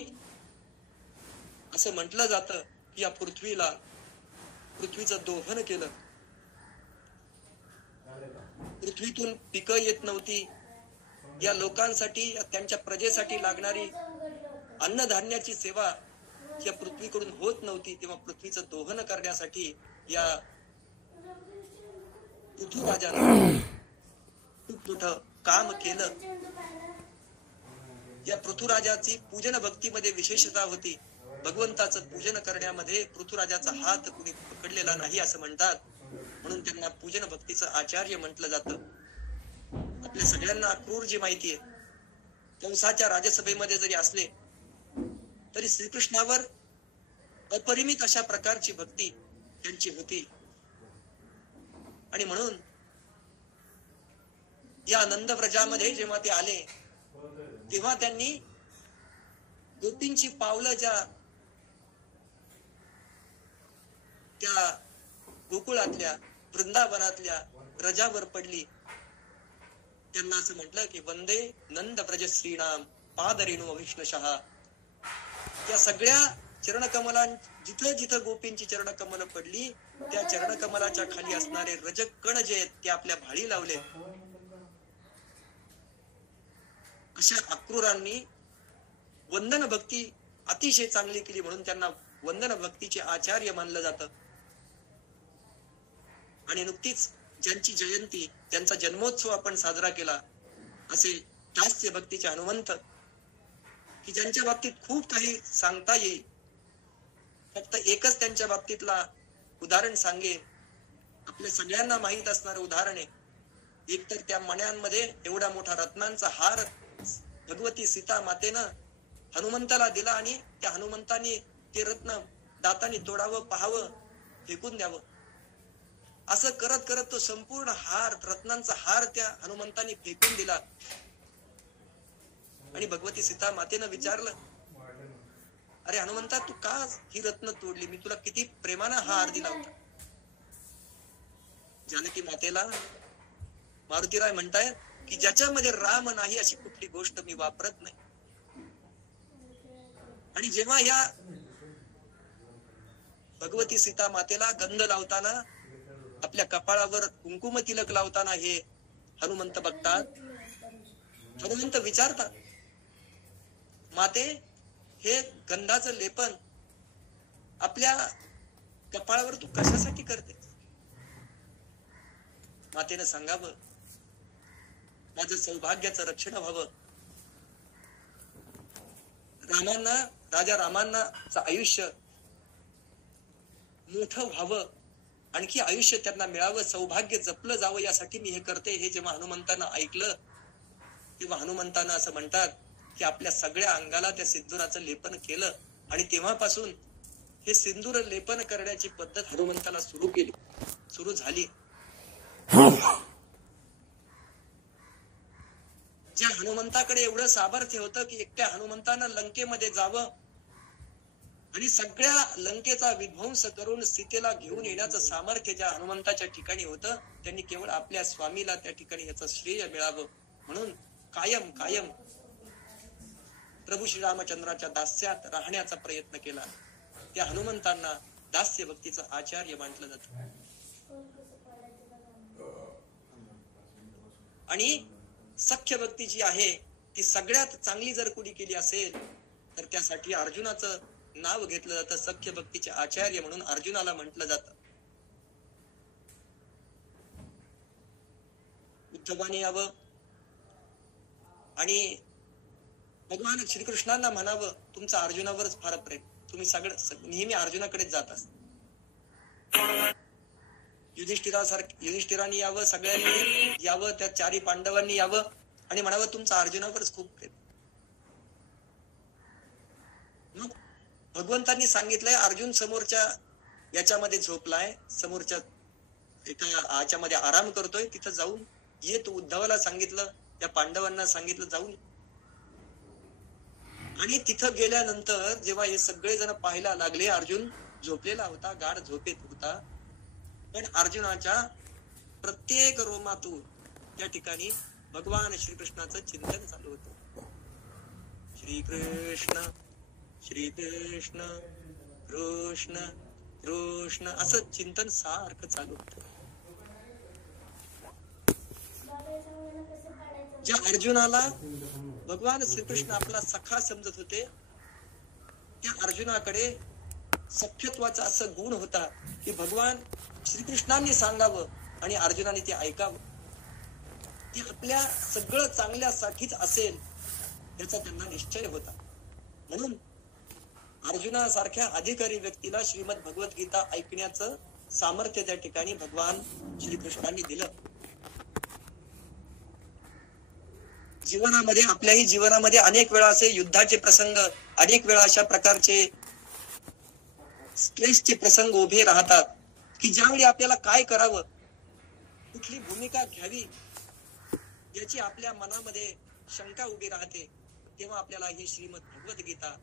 असं म्हटलं जातं की या पृथ्वीचं दोहन केलं. पृथ्वीतून पिकं येत नव्हती. या लोकांसाठी, त्यांच्या प्रजेसाठी लागणारी अन्नधान्याची सेवा या पृथ्वीकडून होत नव्हती. तेव्हा पृथ्वीचं दोहन करण्यासाठी या पृथ्वीराजानं खूप मोठं काम केलं. या पृथ्वीराजाची पूजन भक्तीमध्ये विशेषता होती. भगवंताचं पूजन करण्यामध्ये पृथ्वीराजाचा हात कुणी पकडलेला नाही असं म्हणतात. म्हणून त्यांना पूजन भक्तीचं आचार्य म्हटलं जातं. आपल्या सगळ्यांना अक्रूर जी माहिती आहे, कंसाच्या राजसभेमध्ये जरी असले तरी श्रीकृष्णावर अपरिमित अशा प्रकारची भक्ती त्यांची होती. आणि म्हणून या नंद व्रजामध्ये जेव्हा ते आले तेव्हा त्यांनी गोपींची पावलं ज्या त्या गोकुळातल्या वृंदावनातल्या व्रजावर पडली, त्यांना असं म्हटलं की वंदे नंद व्रज श्रीणाम पादरेणू अविष्णशः. त्या सगळ्या चरणकमलां जिथं जिथं गोपींची चरणकमल पडली त्या चरणकमलाच्या खाली असणारे रजकण जे आहेत ते आपल्या भाळी लावले. अशा अक्रूरांनी वंदन भक्ती अतिशय चांगली केली म्हणून त्यांना वंदन भक्तीचे आचार्य मानलं जातं. आणि नुकतीच ज्यांची जयंती, ज्यांचा जन्मोत्सव आपण साजरा केला, असे दास्य भक्तीचे हनुमंत, की ज्यांच्या बाबतीत खूप काही सांगता येईल. फक्त एकच त्यांच्या बाबतीतला उदाहरण सांगेन. आपल्या सगळ्यांना माहित असणारं उदाहरण आहे. एक तर त्या मण्यांमध्ये एवढा मोठा रत्नांचा हार भगवती सीता मातेनं हनुमंताला दिला आणि त्या हनुमंताने ते रत्न दाताने तोडावं, पाहावं, फेकून द्यावं. असं करत करत तो संपूर्ण हार, रत्नांचा हार त्या हनुमंताने फेकून दिला. आणि भगवती सीता मातेनं विचारलं, अरे हनुमंता, तू का ही रत्न तोडली? मी तुला किती प्रेमानं हा हार दिला होता. जानकी मातेला मारुतीराय म्हणतायत की ज्याच्यामध्ये राम नाही अशी कुठली गोष्ट मी वापरत नाही. आणि जेव्हा या भगवती सीता मातेला गंध लावताना, आपल्या कपाळावर कुंकुम तिलक लावताना हे हनुमंत बघतात. हनुमंत विचारतात, माते, हे गंधाचं लेपन आपल्या कपाळावर तू कशासाठी करते? मातेनं सांगावं, माझं सौभाग्याचं रक्षण व्हावं. राजा रामांना आयुष्य मोठं व्हावं, आणखी आयुष्य त्यांना मिळावं, सौभाग्य जपलं जावं, यासाठी मी हे करते. हे जेव्हा हनुमंतानं ऐकलं तेव्हा हनुमंतानं असं म्हणतात की आपल्या सगळ्या अंगाला त्या सिंदुराचं लेपन केलं. आणि तेव्हापासून हे सिंदूर लेपन करण्याची पद्धत हनुमंताला सुरू झाली. ज्या हनुमंताकडे एवढं सामर्थ्य होतं की एकट्या हनुमंतानं लंकेमध्ये जावं आणि सगळ्या लंकेचा विध्वंस करून सीतेला घेऊन येण्याचं सामर्थ्य ज्या हनुमंताच्या ठिकाणी होतं, त्यांनी केवळ आपल्या स्वामीला त्या ठिकाणी याचं श्रेय मिळावं म्हणून कायम कायम प्रभू श्रीरामचंद्राच्या दास्यात राहण्याचा प्रयत्न केला. त्या हनुमंतांना दास्य भक्तीचं आचार्य मानलं जातं. आणि सख्य भक्ती जी आहे ती सगळ्यात चांगली जर कुणी केली असेल तर त्यासाठी अर्जुनाचं नाव घेतलं जातं. सख्य भक्तीचे आचार्य म्हणून अर्जुनाला म्हटलं जातं. उद्धवाने यावं आणि भगवान श्रीकृष्णांना म्हणावं, तुमचं अर्जुनावरच फार प्रेम, तुम्ही नेहमी अर्जुनाकडेच जात असता. युधिष्ठिराने यावं, सगळ्यांनी यावं, त्या चारी पांडवांनी यावं आणि म्हणावं तुमचं अर्जुनावरच खूप प्रेम. मग भगवंतांनी सांगितलंय, अर्जुन समोरच्या याच्यामध्ये झोपलाय, समोरच्या एका याच्यामध्ये आराम करतोय, तिथं जाऊन ये. तू उद्धवाला सांगितलं, त्या पांडवांना सांगितलं जाऊन. आणि तिथं गेल्यानंतर जेव्हा हे सगळे जण पाहायला लागले, अर्जुन झोपलेला होता, गाढ झोपेत होता, पण अर्जुनाच्या प्रत्येक रोमातून त्या ठिकाणी भगवान श्रीकृष्णाचं चिंतन चालू होतं. श्रीकृष्ण श्रीकृष्ण कृष्ण कृष्ण असं चिंतन सारखं चालू होतं. ज्या अर्जुनाला भगवान श्रीकृष्ण आपला सखा समजत होते, त्या अर्जुनाकडे सख्यत्वाचा असं गुण होता की भगवान श्रीकृष्णांनी सांगावं आणि अर्जुनाने ते ऐकावं. ते आपल्या सगळं चांगल्यासाठीच असेल याचा त्यांना निश्चय होता. म्हणून अर्जुनासारख्या अधिकारी व्यक्तीला श्रीमद भगवद्गीता ऐकण्याचं सामर्थ्य त्या ठिकाणी भगवान श्रीकृष्णांनी दिलं. जीवनामध्ये, आपल्याही जीवनामध्ये अनेक वेळा असे युद्धाचे प्रसंग, अनेक वेळा अशा प्रकारचे स्ट्रेसचे प्रसंग उभे राहतात की ज्यावेळी आपल्याला काय करावं, कुठली भूमिका घ्यावी याची आपल्या मनामध्ये शंका उभी राहते. तेव्हा आपल्याला ही श्रीमद भगवद्गीता,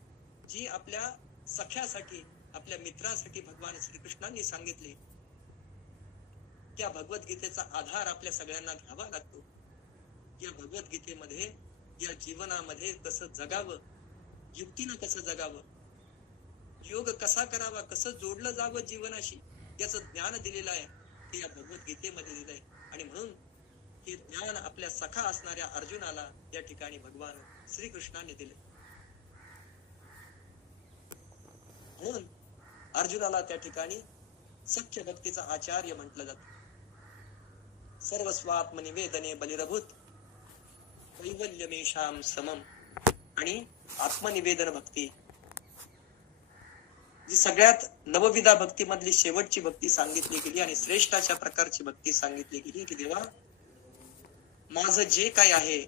जी आपल्या सख्यासाठी, आपल्या मित्रासाठी भगवान श्रीकृष्णांनी सांगितली, त्या भगवद्गीतेचा आधार आपल्या सगळ्यांना घ्यावा लागतो. या भगवद्गीतेमध्ये, या जीवनामध्ये कसं जगावं, युक्तीनं कसं जगावं, योग कसा करावा, कसं जोडलं जावं जीवनाशी, याचं ज्ञान दिलेलं आहे. ते या भगवद्गीतेमध्ये दिलंय. आणि म्हणून हे ज्ञान आपल्या सखा असणाऱ्या अर्जुनाला या ठिकाणी भगवान श्रीकृष्णाने दिले. म्हणून अर्जुनाला त्या ठिकाणी सख्य भक्तीचा आचार्य म्हटलं जातं. सर्वस्वात्मनिवेदने बलिरभूत कैवल्यमेषाम समम. आणि आत्मनिवेदन भक्ती, जी सगळ्यात नवविधा भक्ती मधली शेवटची भक्ती सांगितली गेली आणि श्रेष्ठ अशा प्रकारची भक्ती सांगितली गेली की देवा, माझं जे काही आहे,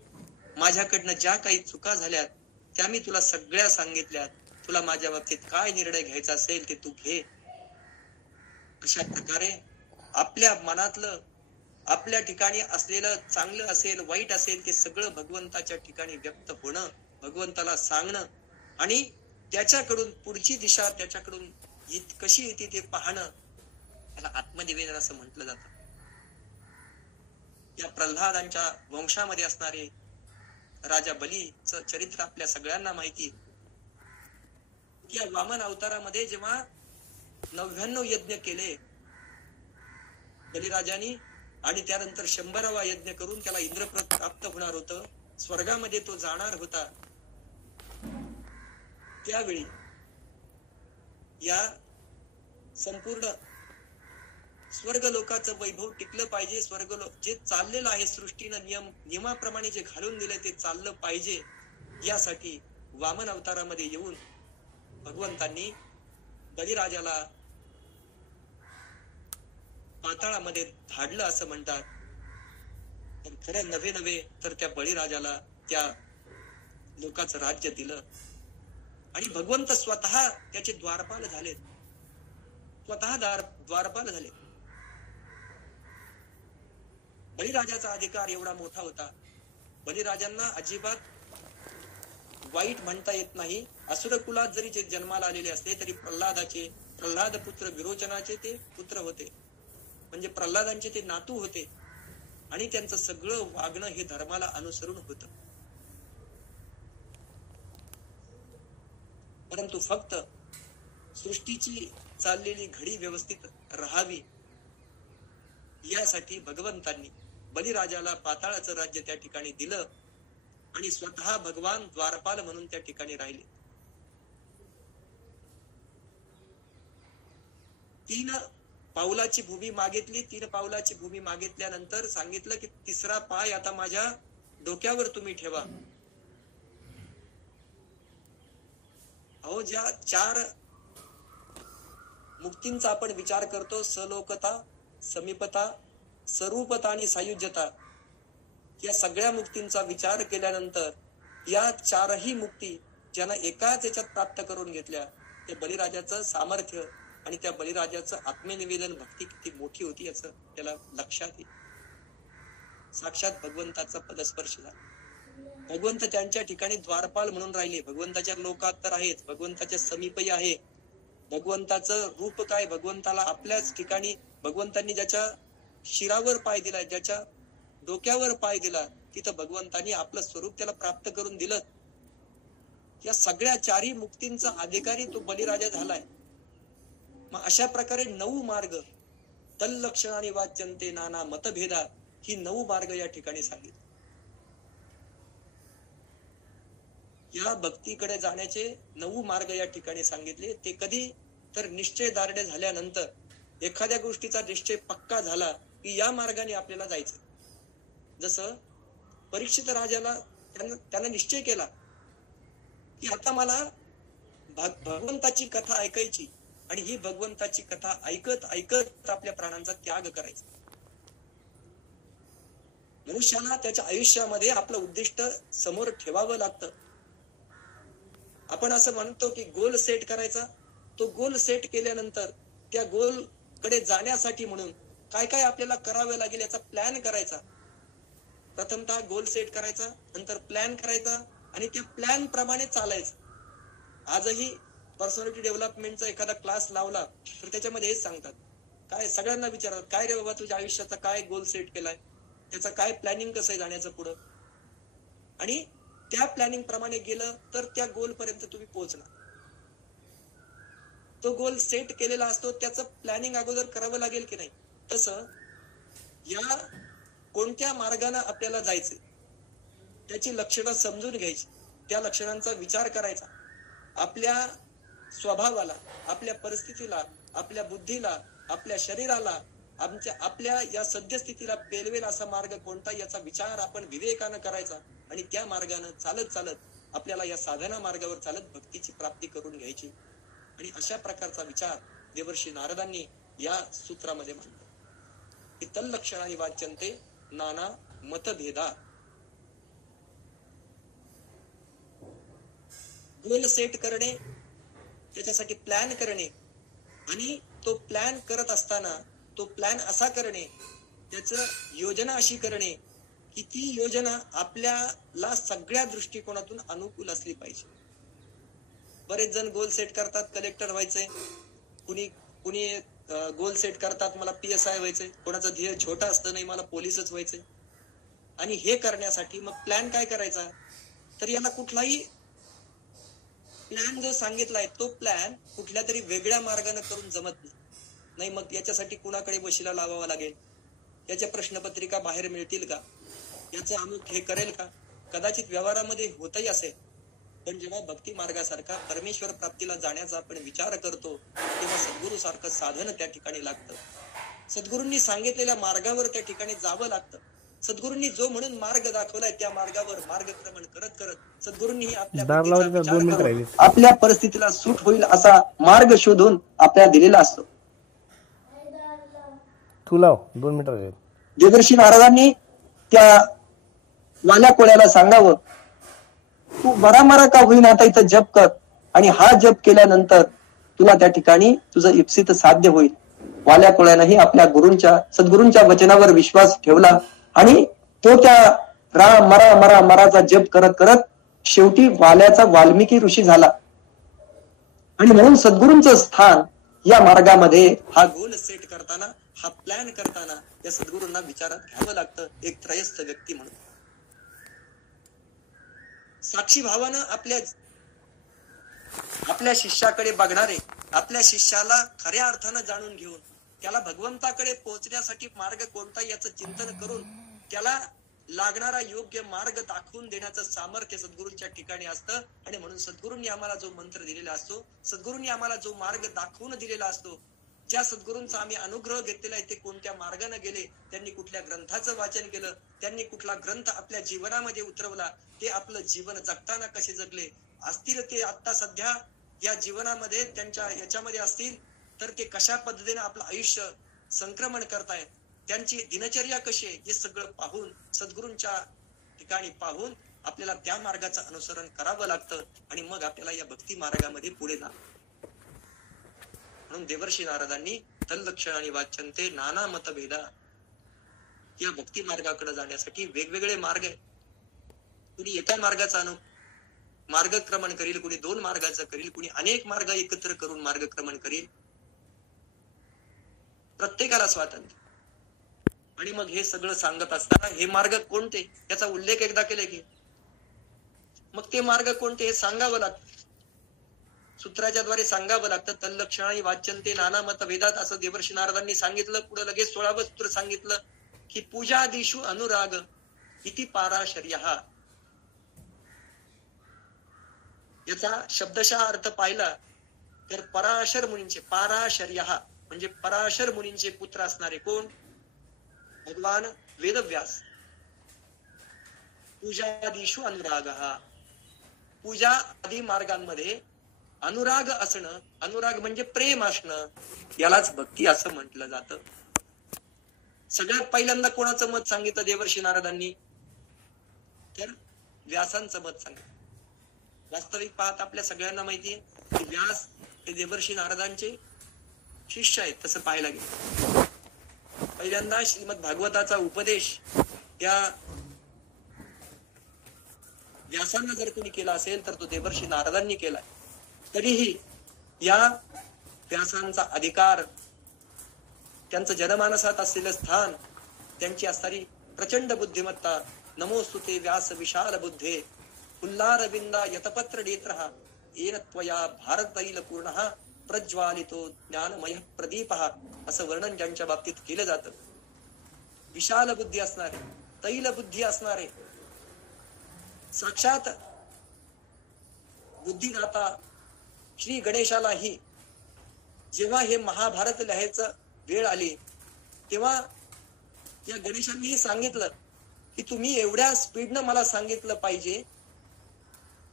माझ्याकडनं ज्या काही चुका झाल्यात त्या मी तुला सगळ्या सांगितल्यात. तुला माझ्या बाबतीत काय निर्णय घ्यायचा असेल ते तू घे. अशा प्रकारे आपल्या मनातलं, आपल्या ठिकाणी असलेलं चांगलं असेल, वाईट असेल, ते सगळं भगवंताच्या ठिकाणी व्यक्त होणं, भगवंताला सांगणं आणि त्याच्याकडून पुढची दिशा त्याच्याकडून कशी येते ते पाहणं, त्याला आत्मनिवेदन असं म्हटलं जातं. या प्रल्हादांच्या वंशामध्ये असणारे राजा बलीचं चरित्र आपल्या सगळ्यांना माहिती. या वामन अवतारामध्ये जेव्हा 99 यज्ञ केले बलिराजानी आणि त्यानंतर 100वा यज्ञ करून त्याला इंद्रपद प्राप्त होणार होतं, स्वर्गामध्ये तो जाणार होता, त्यावेळी या संपूर्ण स्वर्ग लोकाचं वैभव टिकलं पाहिजे, स्वर्गलोक जे चाललेलं आहे सृष्टीनं नियमाप्रमाणे जे घालून दिले ते चाललं पाहिजे, यासाठी वामन अवतारामध्ये येऊन भगवंतांनी बलिराजाला पाताळामध्ये धाडलं असं म्हणतात. पण खरं नव्हे तर त्या बळीराजाला त्या लोकांचं राज्य दिलं आणि भगवंत स्वतः त्याचे द्वारपाल झाले, स्वतः द्वारपाल झाले. बळीराजाचा अधिकार एवढा मोठा होता. बळीराजांना अजिबात वाईट म्हणता येत नाही. असुर कुलात जरी जे जन्माला आलेले असले तरी प्रल्हाद पुत्र विरोचनाचे ते पुत्र होते, म्हणजे प्रल्हादांचे ते नातू होते आणि त्यांचं सगळं वागणं हे धर्माला अनुसरून होतं. परंतु फक्त सृष्टीची चाललेली घडी व्यवस्थित राहावी यासाठी भगवंतांनी बलिराजाला पाताळाचं राज्य त्या ठिकाणी दिलं आणि स्वतः भगवान द्वारपाल म्हणून त्या ठिकाणी राहिले. 3 पावलाची भूमी मागितली. 3 पावलाची भूमी मागितल्यानंतर सांगितलं की 3रा पाय आता माझ्या डोक्यावर तुम्ही ठेवा. अहो, ज्या 4 मुक्तींचा आपण विचार करतो, सलोकता, समीपता, स्वरूपता आणि सायुज्यता, या सगळ्या मुक्तींचा विचार केल्यानंतर या 4ही मुक्ती ज्यांना एकाच याच्यात प्राप्त करून घेतल्या, त्या बलिराजाचं सामर्थ्य आणि त्या बलिराजाचं आत्मनिवेदन भक्ती किती मोठी होती याचं त्याला लक्षात येईल. साक्षात भगवंताचा पदस्पर्श झाला. भगवंत त्यांच्या ठिकाणी द्वारपाल म्हणून राहिले. भगवंताच्या लोकात तर आहेत, भगवंताच्या समीपही आहे. भगवंताचं रूप काय, भगवंताला आपल्याच ठिकाणी भगवंतांनी ज्याच्या शिरावर पाय दिला, ज्याच्या डोक्यावर पाय दिला, तिथं भगवंतांनी आपलं स्वरूप त्याला प्राप्त करून दिलं. या सगळ्या 4ही मुक्तींचा अधिकारी तो बलिराजा झालाय. मग अशा प्रकारे 9 मार्ग, तल्लक्षण आणि वाच्यंते नाना मतभेदा, ही 9 मार्ग या ठिकाणी सांगितले. या भक्तीकडे जाण्याचे 9 मार्ग या ठिकाणी सांगितले. ते कधी तर निश्चय दारडे झाल्यानंतर एखाद्या गोष्टीचा निश्चय पक्का झाला की या मार्गाने आपल्याला जायचं. जसं परीक्षित राजाला त्यानं निश्चय केला की आता मला भगवंताची कथा ऐकायची आणि ही भगवंताची कथा ऐकत ऐकत आपल्या प्राणांचा त्याग करायचा. मनुष्याला त्याच्या आयुष्यामध्ये आपलं उद्दिष्ट समोर ठेवावं लागतं. आपण असं म्हणतो की गोल सेट करायचा. तो गोल सेट केल्यानंतर त्या गोल कडे जाण्यासाठी म्हणून काय काय आपल्याला करावं लागेल याचा प्लॅन करायचा. प्रथमतः गोल सेट करायचा, नंतर प्लॅन करायचा आणि त्या प्लॅन प्रमाणे चालायचं. आजही पर्सनॅलिटी डेव्हलपमेंटचा एखादा क्लास लावला तर त्याच्यामध्ये हेच सांगतात. काय सगळ्यांना विचारतात, काय रे बाबा तुझ्या आयुष्याचा काय गोल सेट केलाय, त्याचं काय प्लॅनिंग कसं आहे जाण्याचं पुढं, आणि त्या प्लॅनिंग प्रमाणे गेलं तर त्या गोल पर्यंत तुम्ही पोहोचणार. तो गोल सेट केलेला असतो, त्याचं प्लॅनिंग अगोदर करावं लागेल की नाही. तसं या कोणत्या मार्गाने आपल्याला जायचं त्याची लक्षणं समजून घ्यायची, त्या लक्षणांचा विचार करायचा. आपल्या स्वभावाला, आपल्या परिस्थितीला, आपल्या बुद्धीला, आपल्या शरीराला, आपल्या या सद्यस्थितीला पेलवेल असा मार्ग कोणता याचा विचार आपण विवेकानं करायचा आणि त्या मार्गाने चालत चालत आपल्याला या साधना मार्गावर चालत भक्तीची प्राप्ती करून घ्यायची. आणि अशा प्रकारचा विचार देवर्षी नारदांनी या सूत्रामध्ये मांडला. तल्लक्षणानि वाच्यन्ते नाना मतभेदा. गोल सेट करणे, त्याच्यासाठी प्लॅन करणे आणि तो प्लॅन करत असताना तो प्लॅन असा करणे, त्याचं योजना अशी करणे की ती योजना आपल्याला सगळ्या दृष्टिकोनातून अनुकूल असली पाहिजे. बरेच जण गोल सेट करतात कलेक्टर व्हायचंय, कुणी गोल सेट करतात मला PSI व्हायचंय, कोणाचं ध्येय छोटा असतं नाही मला पोलीसच व्हायचंय. आणि हे करण्यासाठी मग प्लॅन काय करायचा, तर याला कुठलाही प्लॅन जो सांगितलाय तो प्लॅन कुठल्या तरी वेगळ्या मार्गाने करून जमत नाही. मग याच्यासाठी कुणाकडे वशिला लावावा लागेल, याच्या प्रश्नपत्रिका बाहेर मिळतील का, याचं अमुक हे करेल का, कदाचित व्यवहारामध्ये होतही असेल. पण जेव्हा भक्ती मार्गासारखा परमेश्वर प्राप्तीला जाण्याचा आपण विचार करतो तेव्हा सद्गुरु सारखं साधन त्या ठिकाणी लागतं. सद्गुरूंनी सांगितलेल्या मार्गावर त्या ठिकाणी जावं लागतं. सद्गुरूंनी जो म्हणून मार्ग दाखवलाय त्या मार्गावर मार्गक्रमण करत करत सद्गुरूंनी आपल्या परिस्थितीला सूट होईल असा मार्ग शोधून आपल्याला दिलेला असतो. तुला 2 मिनिटं. देवर्षी नारदांनी त्या वाल्या कोळ्याला सांगावं, तू मरा का होईना आता इथं जप कर आणि हा जप केल्यानंतर तुला त्या ठिकाणी तुझं इप्सित साध्य होईल. वाल्या कोळ्यानंही आपल्या सद्गुरूंच्या वचनावर विश्वास ठेवला आणि तो त्या राम मरा मरा मराचा जप करत करत शेवटी वाल्याचा वाल्मिकी ऋषी झाला. आणि म्हणून सद्गुरूंचं स्थान या मार्गामध्ये हा गोल सेट करताना, हा प्लॅन करताना या सद्गुरूंना विचारात घ्यावं लागतं एक त्रयस्थ व्यक्ती म्हणून. साक्षी भावानं आपल्या शिष्याकडे बघणारे, आपल्या शिष्याला खऱ्या अर्थानं जाणून घेऊन त्याला भगवंताकडे पोहोचण्यासाठी मार्ग कोणता याचं चिंतन करून त्याला लागणारा योग्य मार्ग दाखवून देण्याचं सामर्थ्य सद्गुरूंच्या ठिकाणी असतं. आणि म्हणून सद्गुरूंनी आम्हाला जो मंत्र दिलेला असतो, सद्गुरूंनी आम्हाला जो मार्ग दाखवून दिलेला असतो, ज्या सद्गुरूंचा आम्ही अनुग्रह घेतलेला आहे ते कोणत्या मार्गाने गेले, त्यांनी कुठल्या ग्रंथाचं वाचन केलं, त्यांनी कुठला ग्रंथ आपल्या जीवनामध्ये उतरवला, ते आपलं जीवन जगताना कसे जगले असतील, ते आता सध्या या जीवनामध्ये त्यांच्या याच्यामध्ये असतील तर ते कशा पद्धतीने आपलं आयुष्य संक्रमण करतायत, त्यांची दिनचर्या कशी आहे, हे सगळं पाहून सद्गुरूंच्या ठिकाणी पाहून आपल्याला त्या मार्गाचं अनुसरण करावं लागतं आणि मग आपल्याला या भक्ती मार्गामध्ये पुढे जा. म्हणून देवर्षी नारदांनी तल्लक्षणानि वाच्यन्ते नाना मतभेदा, या भक्ती मार्गाकडे जाण्यासाठी वेगवेगळे मार्ग आहेत. कुणी एका मार्गाचा मार्गक्रमण करील, कुणी 2 मार्गाचं करील, कुणी अनेक मार्ग एकत्र करून मार्गक्रमण करील. प्रत्येकाला स्वातंत्र्य. आणि मग हे सगळं सांगत असताना हे मार्ग कोणते याचा उल्लेख एकदा केले की मग ते मार्ग कोणते हे सांगावं लागतं, सूत्राच्या द्वारे सांगावं लागतं. तल्लक्षणानि वाच्यन्ते नाना मतभेदात असं देवर्षी नारदांनी सांगितलं. पुढे लगेच 16वं सूत्र सांगितलं की पूजादिषु अनुराग इति पाराशर्यः. याचा शब्दशः अर्थ पाहिला तर पराशर मुनींचे, पाराशर्यः म्हणजे पराशर मुनींचे पुत्र असणारे कोण? भगवान वेदव्यास. पूजादिषु अनुरागः, पूजा आदी मार्गांमध्ये अनुराग असणं, अनुराग म्हणजे प्रेम असणं, यालाच भक्ती असं म्हटलं जातं. सगळ्यात पहिल्यांदा कोणाचं मत सांगितलं देवर्षी नारदांनी? तर व्यासांचं मत सांगितलं. वास्तविक पाहत आपल्या सगळ्यांना माहितीये की व्यास हे देवर्षी नारदांचे शिष्य आहेत. तसं पाहायला गेलं पहिल्यांदा श्रीमद भागवताचा उपदेश या व्यासांना जर कोणी केला असेल तर तो देवर्षी नारदांनी केलाय. तरीही या व्यासांचा अधिकार, त्यांचं जनमानसात असलेलं स्थान, त्यांची असणारी प्रचंड बुद्धिमत्ता, नमोस्तुते व्यास विशाल बुद्धे उल्लारविंदा यतपत्र नेत्रः येन त्वया भारतैल पूर्णः प्रज्वालितो ज्ञानमय प्रदीपः, असं वर्णन ज्यांच्या बाबतीत केलं जातं. विशाल बुद्धी असणारे, तैल बुद्धी असणारे, साक्षात बुद्धिदाता श्री गणेशालाही जेव्हा हे महाभारत लिहायचं वेळ आली तेव्हा या गणेशांनीही सांगितलं की तुम्ही एवढ्या स्पीडनं मला सांगितलं पाहिजे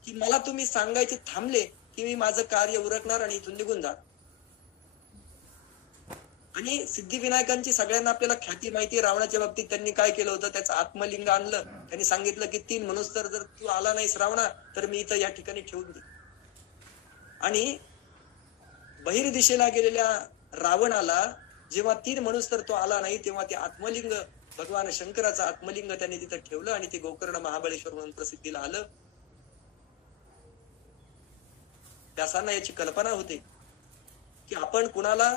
की मला तुम्ही सांगायचे थांबले की मी माझं कार्य उरकणार आणि इथून निघून जाणार. आणि सिद्धिविनायकांची सगळ्यांना आपल्याला ख्याती माहिती. रावणाच्या बाबतीत त्यांनी काय केलं होतं? त्याचं आत्मलिंग आणलं. त्यांनी सांगितलं की 3 मनुस्तर जर तू आला नाहीस रावणा तर मी इथं या ठिकाणी ठेवून दे. आणि बहिर्दिशेला गेलेल्या रावणाला जेव्हा 3 मनुस्तर तो आला नाही तेव्हा ते आत्मलिंग, भगवान शंकराचं आत्मलिंग त्यांनी तिथं ठेवलं आणि ते गोकर्ण महाबळेश्वर म्हणून प्रसिद्धीला आलं. व्यासांना याची कल्पना होती की आपण कुणाला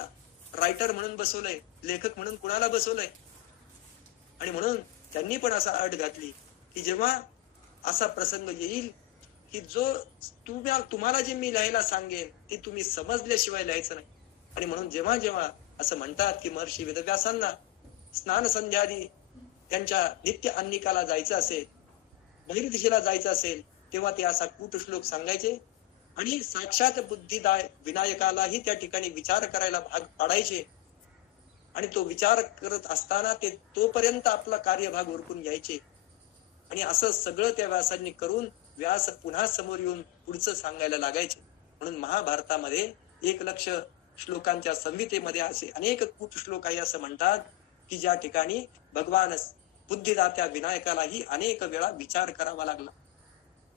रायटर म्हणून बसवलंय, लेखक म्हणून कुणाला बसवलंय. आणि म्हणून त्यांनी पण असा अट घातली की जेव्हा असा प्रसंग येईल की जो तुम्हाला जे मी लिहायला सांगेन ते तुम्ही समजल्याशिवाय लिहायचं नाही. आणि म्हणून जेव्हा जेव्हा असं म्हणतात की महर्षी वेदव्यासांना स्नान संध्यादी त्यांच्या नित्य अन्निकाला जायचं असेल, बहिर्दिशेला जायचं असेल, तेव्हा ते असा कूट श्लोक सांगायचे आणि साक्षात बुद्धिदाय विनायकालाही त्या ठिकाणी विचार करायला भाग पाडायचे. आणि तो विचार करत असताना ते तोपर्यंत आपला कार्यभाग उरकून घ्यायचे. आणि असं सगळं त्या व्यासांनी करून व्यास पुन्हा समोर येऊन पुढचं सांगायला लागायचे. म्हणून महाभारतामध्ये 1,00,000 श्लोकांच्या संहितेमध्ये असे अनेक कूट श्लोक आहे. असं म्हणतात की ज्या ठिकाणी भगवान बुद्धिदात्या विनायकालाही अनेक वेळा विचार करावा लागला.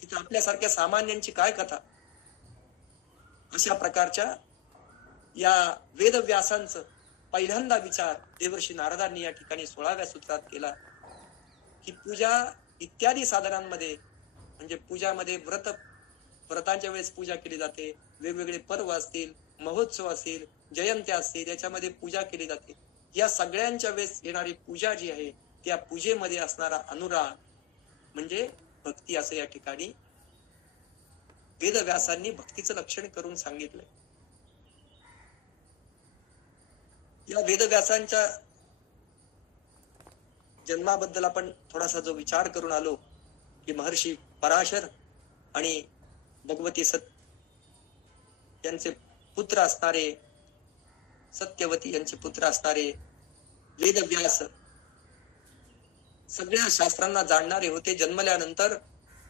तिथं आपल्यासारख्या सामान्यांची काय कथा. अशा प्रकारच्या या वेदव्यासांचं पहिल्यांदा विचार देवर्षी नारदांनी या ठिकाणी 16व्या सूत्रात केला की पूजा इत्यादी साधनांमध्ये, म्हणजे पूजामध्ये व्रतांच्या वेळेस पूजा केली जाते, वेगवेगळे पर्व असतील, महोत्सव असतील, जयंत्या असतील, याच्यामध्ये पूजा केली जाते. या सगळ्यांच्या वेळेस येणारी पूजा जी आहे त्या पूजेमध्ये असणारा अनुराग म्हणजे भक्ती, असं या ठिकाणी वेदव्यासांनी भक्तीचं लक्षण करून सांगितलंय. या वेदव्यासांच्या जन्माबद्दल आपण थोडासा जो विचार करून आलो की महर्षी पराशर आणि भगवती यांचे पुत्र असणारे, सत्यवती यांचे पुत्र असणारे वेदव्यास सगळ्या शास्त्रांना जाणणारे होते. जन्मल्यानंतर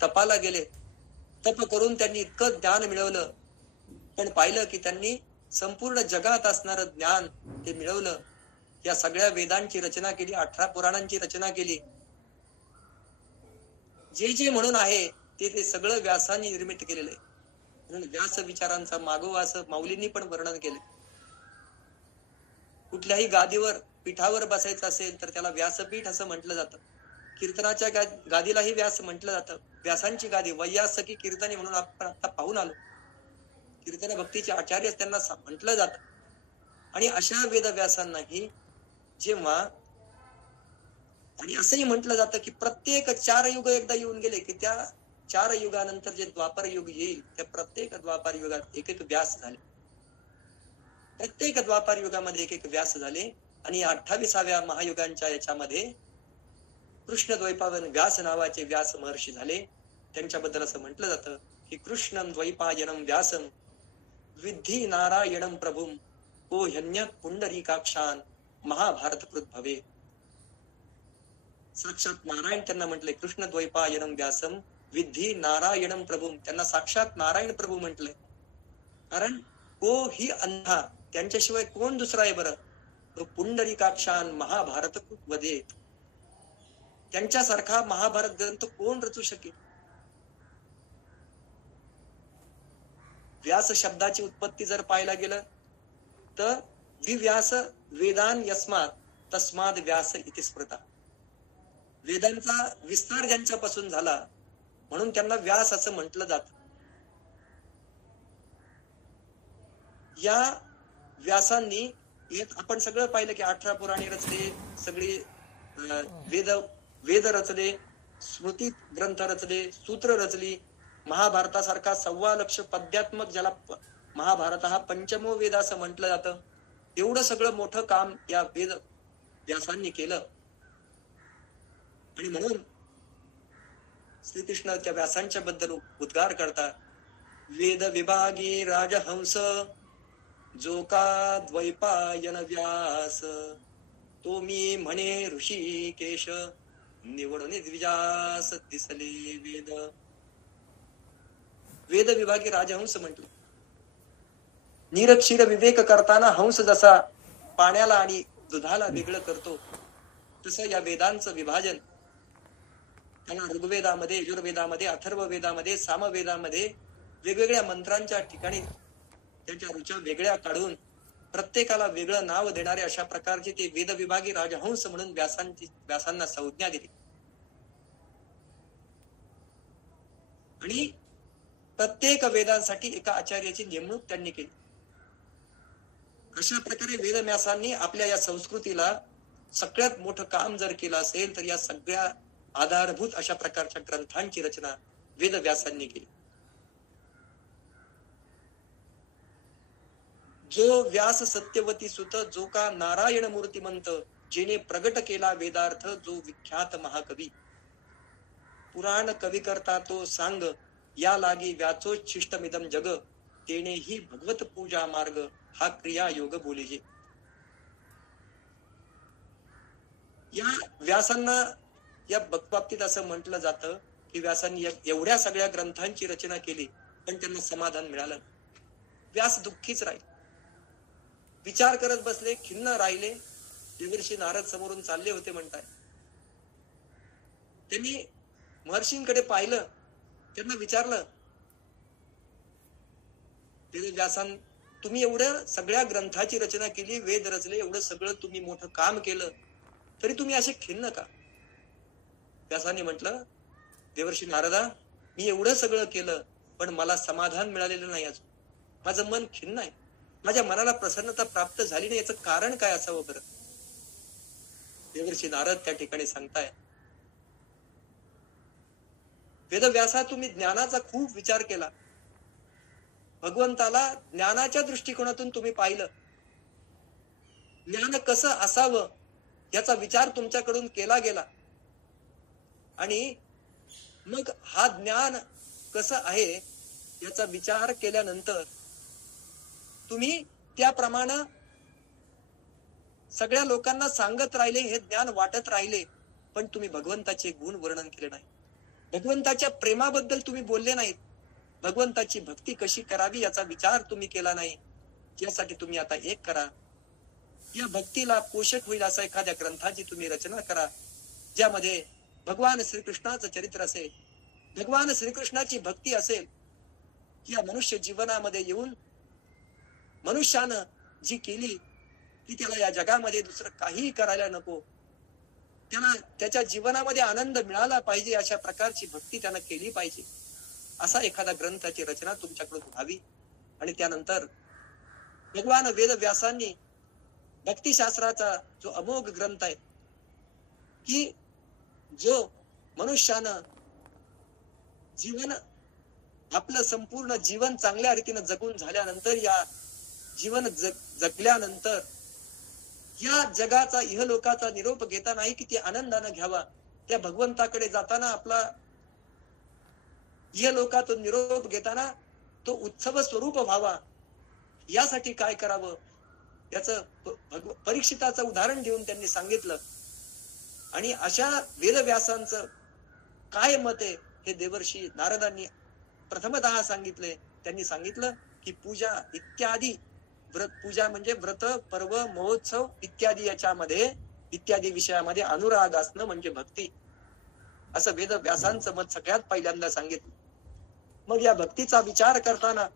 तपाला गेले, तप करून त्यांनी इतकं ज्ञान मिळवलं. पण पाहिलं की त्यांनी संपूर्ण जगात असणारं ज्ञान ते मिळवलं. या सगळ्या वेदांची रचना केली, 18 पुराणांची रचना केली. जे जे म्हणून आहे ते सगळं व्यासांनी निर्मित केलेलं आहे. म्हणून व्यास विचारांचा मागोवा असं माऊलींनी पण वर्णन केलं. कुठल्याही गादीवर, पीठावर बसायचं असेल तर त्याला व्यासपीठ असं म्हटलं जातं. कीर्तनाच्या गादीलाही व्यास म्हटलं जातं. व्यासांची गादी वैयासकी कीर्तनी म्हणून आपण आता पाहून आलो. कीर्तन भक्तीचे आचार्य त्यांना म्हटलं जातं. आणि अशा वेदव्यासांनाही जेव्हा, आणि असंही म्हटलं जातं की प्रत्येक 4 युग एकदा येऊन गेले की त्या 4 युगानंतर जे द्वापर युग येईल त्या प्रत्येक द्वापर युगात एक व्यास झाले. प्रत्येक द्वापर युगामध्ये एक व्यास झाले. आणि 28व्या महायुगांच्या याच्यामध्ये कृष्णद्वैपायन व्यास नावाचे व्यास महर्षी झाले. त्यांच्याबद्दल असं म्हटलं जातं की कृष्णं द्वैपायनम व्यासं विद्धी नारायणं प्रभुं को ह्यन्य पुंडरीकाक्षान महाभारतकृत भवे. साक्षात नारायण त्यांना म्हटले, कृष्ण द्वैपायनम व्यासम विद्धी नारायणम प्रभुम, त्यांना साक्षात नारायण प्रभू म्हटलंय. कारण को ही अंधा, त्यांच्याशिवाय कोण दुसरा आहे बरं, तो पुंडरीकाक्षान महाभारत वदे, त्यांच्यासारखा महाभारत ग्रंथ कोण रचू शकेल. व्यास शब्दाची उत्पत्ती जर पाहायला गेलं तर विव्यास वेदान यस्मात तस्माद व्यास इति स्मृता, वेदांचा विस्तार ज्यांच्यापासून झाला म्हणून त्यांना व्यास असं म्हटलं जात. या व्यासांनी आपण सगळं पाहिलं की 18 पुराणे रचले, सगळी वेद रचले, स्मृती ग्रंथ रचले, सूत्र रचली, महाभारतासारखा 1.25 लाख पद्यात्मक, ज्याला महाभारत हा पंचमो वेद असं म्हटलं जातं, एवढं सगळं मोठं काम या वेद व्यासांनी केलं. आणि म्हणून श्रीकृष्ण त्या व्यासांच्या बद्दल उद्गार करतात, वेद विभागी राजहंस जो का द्वैपायन व्यास, तो मी म्हणे ऋषिकेश निवडून द्विजास दिसले वेद. वेद विभागी राजहंस म्हटलं. निरक्षीर विवेक करताना हंस जसा पाण्याला आणि दुधाला वेगळं करतो, तसं या वेदांचं विभाजन त्यांना ऋग्वेदामध्ये, यजुर्वेदामध्ये, अथर्ववेदामध्ये, सामवेदामध्ये वेगवेगळ्या मंत्रांच्या ठिकाणी त्यांच्या रुचा वेगळ्या काढून प्रत्येकाला वेगळं नाव देणारे अशा प्रकारचे ते वेद विभागी राजहंस म्हणून व्यासांना संज्ञा दिली. आणि प्रत्येक वेदांसाठी एका आचार्याची नेमणूक त्यांनी केली. अशा प्रकारे वेदव्यासांनी आपल्या या संस्कृतीला सगळ्यात मोठं काम जर केलं असेल तर या सगळ्या आधारभूत अशा प्रकारच्या ग्रंथांची रचना वेदव्यासांनी केली. जो व्यास सत्यवती सुत जो का नारायण मूर्तिमंत, जेने प्रगट केला वेदार्थ जो विख्यात महाकवी. पुराण कवी करता तो सांग, या लागी व्याचोच्छिष्टमिदम जग, तेने ही भगवत पूजा मार्ग हा क्रिया योग बोलिजे. या व्यासांना या बाबतीत असं म्हटलं जातं की व्यासांनी एवढ्या सगळ्या ग्रंथांची रचना केली पण त्यांना समाधान मिळालं. व्यास दुःखीच राहिले, विचार करत बसले, खिन्न राहिले. देवर्षी नारद समोरून चालले होते म्हणताय. त्यांनी महर्षींकडे पाहिलं, त्यांना विचारलं, व्यासान तुम्ही एवढं सगळ्या ग्रंथाची रचना केली, वेद रचले, एवढं सगळं तुम्ही मोठं काम केलं, तरी तुम्ही असे खिन्न का. व्यासाने म्हटलं, देवर्षी नारदा, मी एवढं सगळं केलं पण मला समाधान मिळालेलं नाही. अजून माझं मन खिन्न आहे, माझ्या मनाला प्रसन्नता प्राप्त झाली नाही. याचं कारण काय असावं बरं. देवर्षी नारद त्या ठिकाणी सांगताय, वेदव्यासा तुम्ही ज्ञानाचा खूप विचार केला, भगवंताला ज्ञानाच्या दृष्टिकोनातून तुम्ही पाहिलं, ज्ञान कसं असावं याचा विचार तुमच्याकडून केला गेला. आणि मग हा ज्ञान कसं आहे याचा विचार केल्यानंतर तुम्ही त्याप्रमाणे सगळ्या लोकांना सांगत राहिले, हे ज्ञान वाटत राहिले, पण तुम्ही भगवंताचे गुण वर्णन केले नाही, भगवंताच्या प्रेमाबद्दल तुम्ही बोलले नाहीत, भगवंताची भक्ती कशी करावी याचा विचार तुम्ही केला नाही. यासाठी तुम्ही आता एक करा, या भक्तीला पोषक होईल असा एखाद्या ग्रंथाची तुम्ही रचना करा, ज्यामध्ये भगवान श्रीकृष्णाचं चरित्र असेल, भगवान श्रीकृष्णाची भक्ती असेल. या मनुष्य जीवनामध्ये येऊन मनुष्यानं जी केली ती त्याला या जगामध्ये दुसरं काही करायला नको, त्याला त्याच्या जीवनामध्ये आनंद मिळाला पाहिजे, अशा प्रकारची भक्ती त्यानं केली पाहिजे. असा एखादा ग्रंथाची रचना तुमच्याकडून व्हावी. आणि त्यानंतर भगवान वेदव्यासांनी भक्तिशास्त्राचा जो अमोघ ग्रंथ आहे की जो मनुष्यानं जीवन आपलं संपूर्ण जीवन चांगल्या रीतीनं जगून झाल्यानंतर, या जीवन जगल्यानंतर या जगाचा इहलोकाचा निरोप घेतानाही किती आनंदानं घ्यावा, त्या भगवंताकडे जाताना आपला इहलोकातून निरोप घेताना तो उत्सव स्वरूप व्हावा, यासाठी काय करावं याचं परीक्षिताचं उदाहरण देऊन त्यांनी सांगितलं. आणि अशा वेदव्यासांचं काय मत आहे हे देवर्षी नारदांनी प्रथमतः सांगितले. त्यांनी सांगितलं की पूजा इत्यादी व्रत, पूजा म्हणजे व्रत पर्व महोत्सव इत्यादी याच्यामध्ये इत्यादी विषयामध्ये अनुराग असणं म्हणजे भक्ती, असं वेदव्यासांचं मत सगळ्यात पहिल्यांदा सांगितलं. मग या भक्तीचा विचार करताना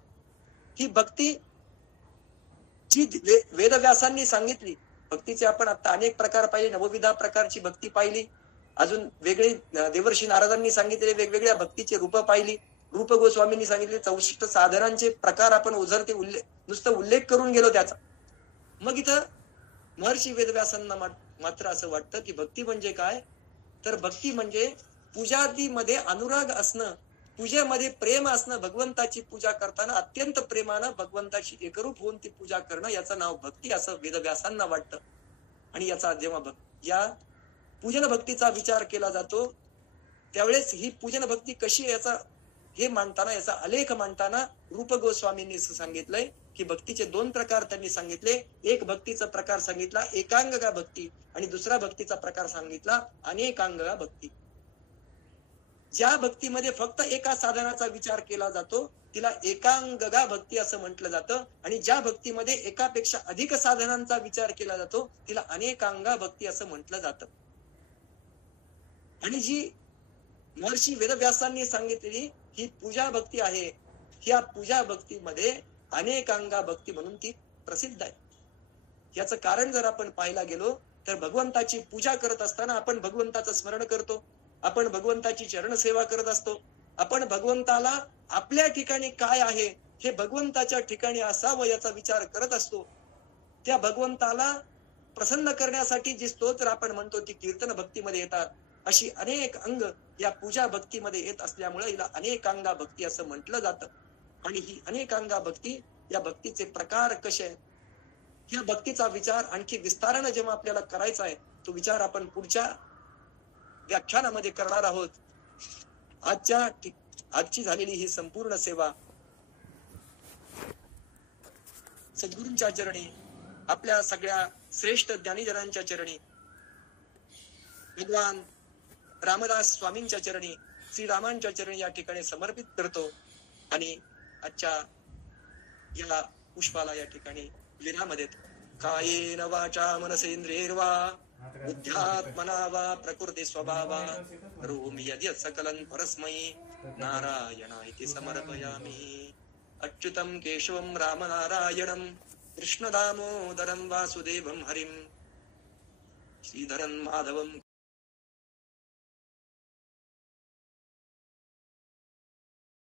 ही भक्ती जी वेदव्यासांनी सांगितली, भक्तीचे आपण आता अनेक प्रकार पाहिले, नवविधा प्रकारची भक्ती पाहिली, अजून वेगळे देवर्षी नारदांनी सांगितलेले वेगवेगळ्या भक्तीचे रूप पाहिली, रूप गोस्वामींनी सांगितले 64 साधनांचे प्रकार आपण ओझरते नुसतं उल्लेख करून गेलो त्याचा. मग इथं महर्षी वेदव्यासांना मात्र असं वाटतं की भक्ती म्हणजे काय, तर भक्ती म्हणजे पूजादीमध्ये अनुराग असणं, पूजेमध्ये प्रेम असणं, भगवंताची पूजा करताना अत्यंत प्रेमानं भगवंताची एकरूप होऊन ती पूजा करणं, याचं नाव भक्ती असं वेदव्यासांना वाटतं. आणि याचा जेव्हा या पूजन भक्तीचा विचार केला जातो त्यावेळेस ही पूजन भक्ती कशी याचा हे मांडताना, याचा आलेख मांडताना रूप गोस्वामींनी सांगितलंय की भक्तीचे 2 प्रकार त्यांनी सांगितले. एक भक्तीचा प्रकार सांगितला एकांगा भक्ती आणि दुसरा भक्तीचा प्रकार सांगितला अनेकांगा भक्ती. ज्या भक्तीमध्ये फक्त एका साधनाचा विचार केला जातो तिला एकांगा भक्ती असं म्हटलं जातं, आणि ज्या भक्तीमध्ये एकापेक्षा अधिक साधनांचा विचार केला जातो तिला अनेकांगा भक्ती असं म्हटलं जातं. आणि जी महर्षी वेदव्यासांनी सांगितलेली ही पूजा भक्ती आहे, या पूजा भक्तीमध्ये अनेकांगा भक्ती म्हणून ती प्रसिद्ध आहे. याचं कारण जर आपण पाहायला गेलो तर भगवंताची पूजा करत असताना आपण भगवंताचं स्मरण करतो, आपण भगवंताची चरण सेवा करत असतो, आपण भगवंताला आपल्या ठिकाणी काय आहे हे भगवंताच्या ठिकाणी असावं याचा विचार करत असतो. त्या भगवंताला प्रसन्न करण्यासाठी जी स्तोत्र आपण म्हणतो ती कीर्तन भक्तीमध्ये येतात. अशी अनेक अंग या पूजा भक्तीमध्ये येत असल्यामुळे हिला अनेकांगा भक्ती असं म्हटलं जातं. आणि ही अनेकांगा भक्ती, या भक्तीचे प्रकार कसे आहेत, या भक्तीचा विचार आणखी विस्तारानं जेव्हा आपल्याला करायचा आहे तो विचार आपण पुढच्या व्याख्यानामध्ये करणार आहोत. आजची झालेली ही संपूर्ण सेवा सद्गुरूंच्या चरणी, आपल्या सगळ्या श्रेष्ठ ज्ञानीजनांच्या चरणी, भगवान रामदास स्वामींच्या चरणी, श्रीरामांच्या चरणी या ठिकाणी समर्पित करतो. आणि आजच्या या पुष्पाला या ठिकाणी विराम देतो. कायेन वाचा मनसेंद्रियैर्वा बुद्ध्यात्मना वा प्रकृती स्वभावा करोमि यद्यत् सकलं परस्मै नारायणाय समर्पयामि. अच्युतं केशवं रामनारायणं कृष्णदामोदरं वासुदेवं हरिं श्रीधरं माधवं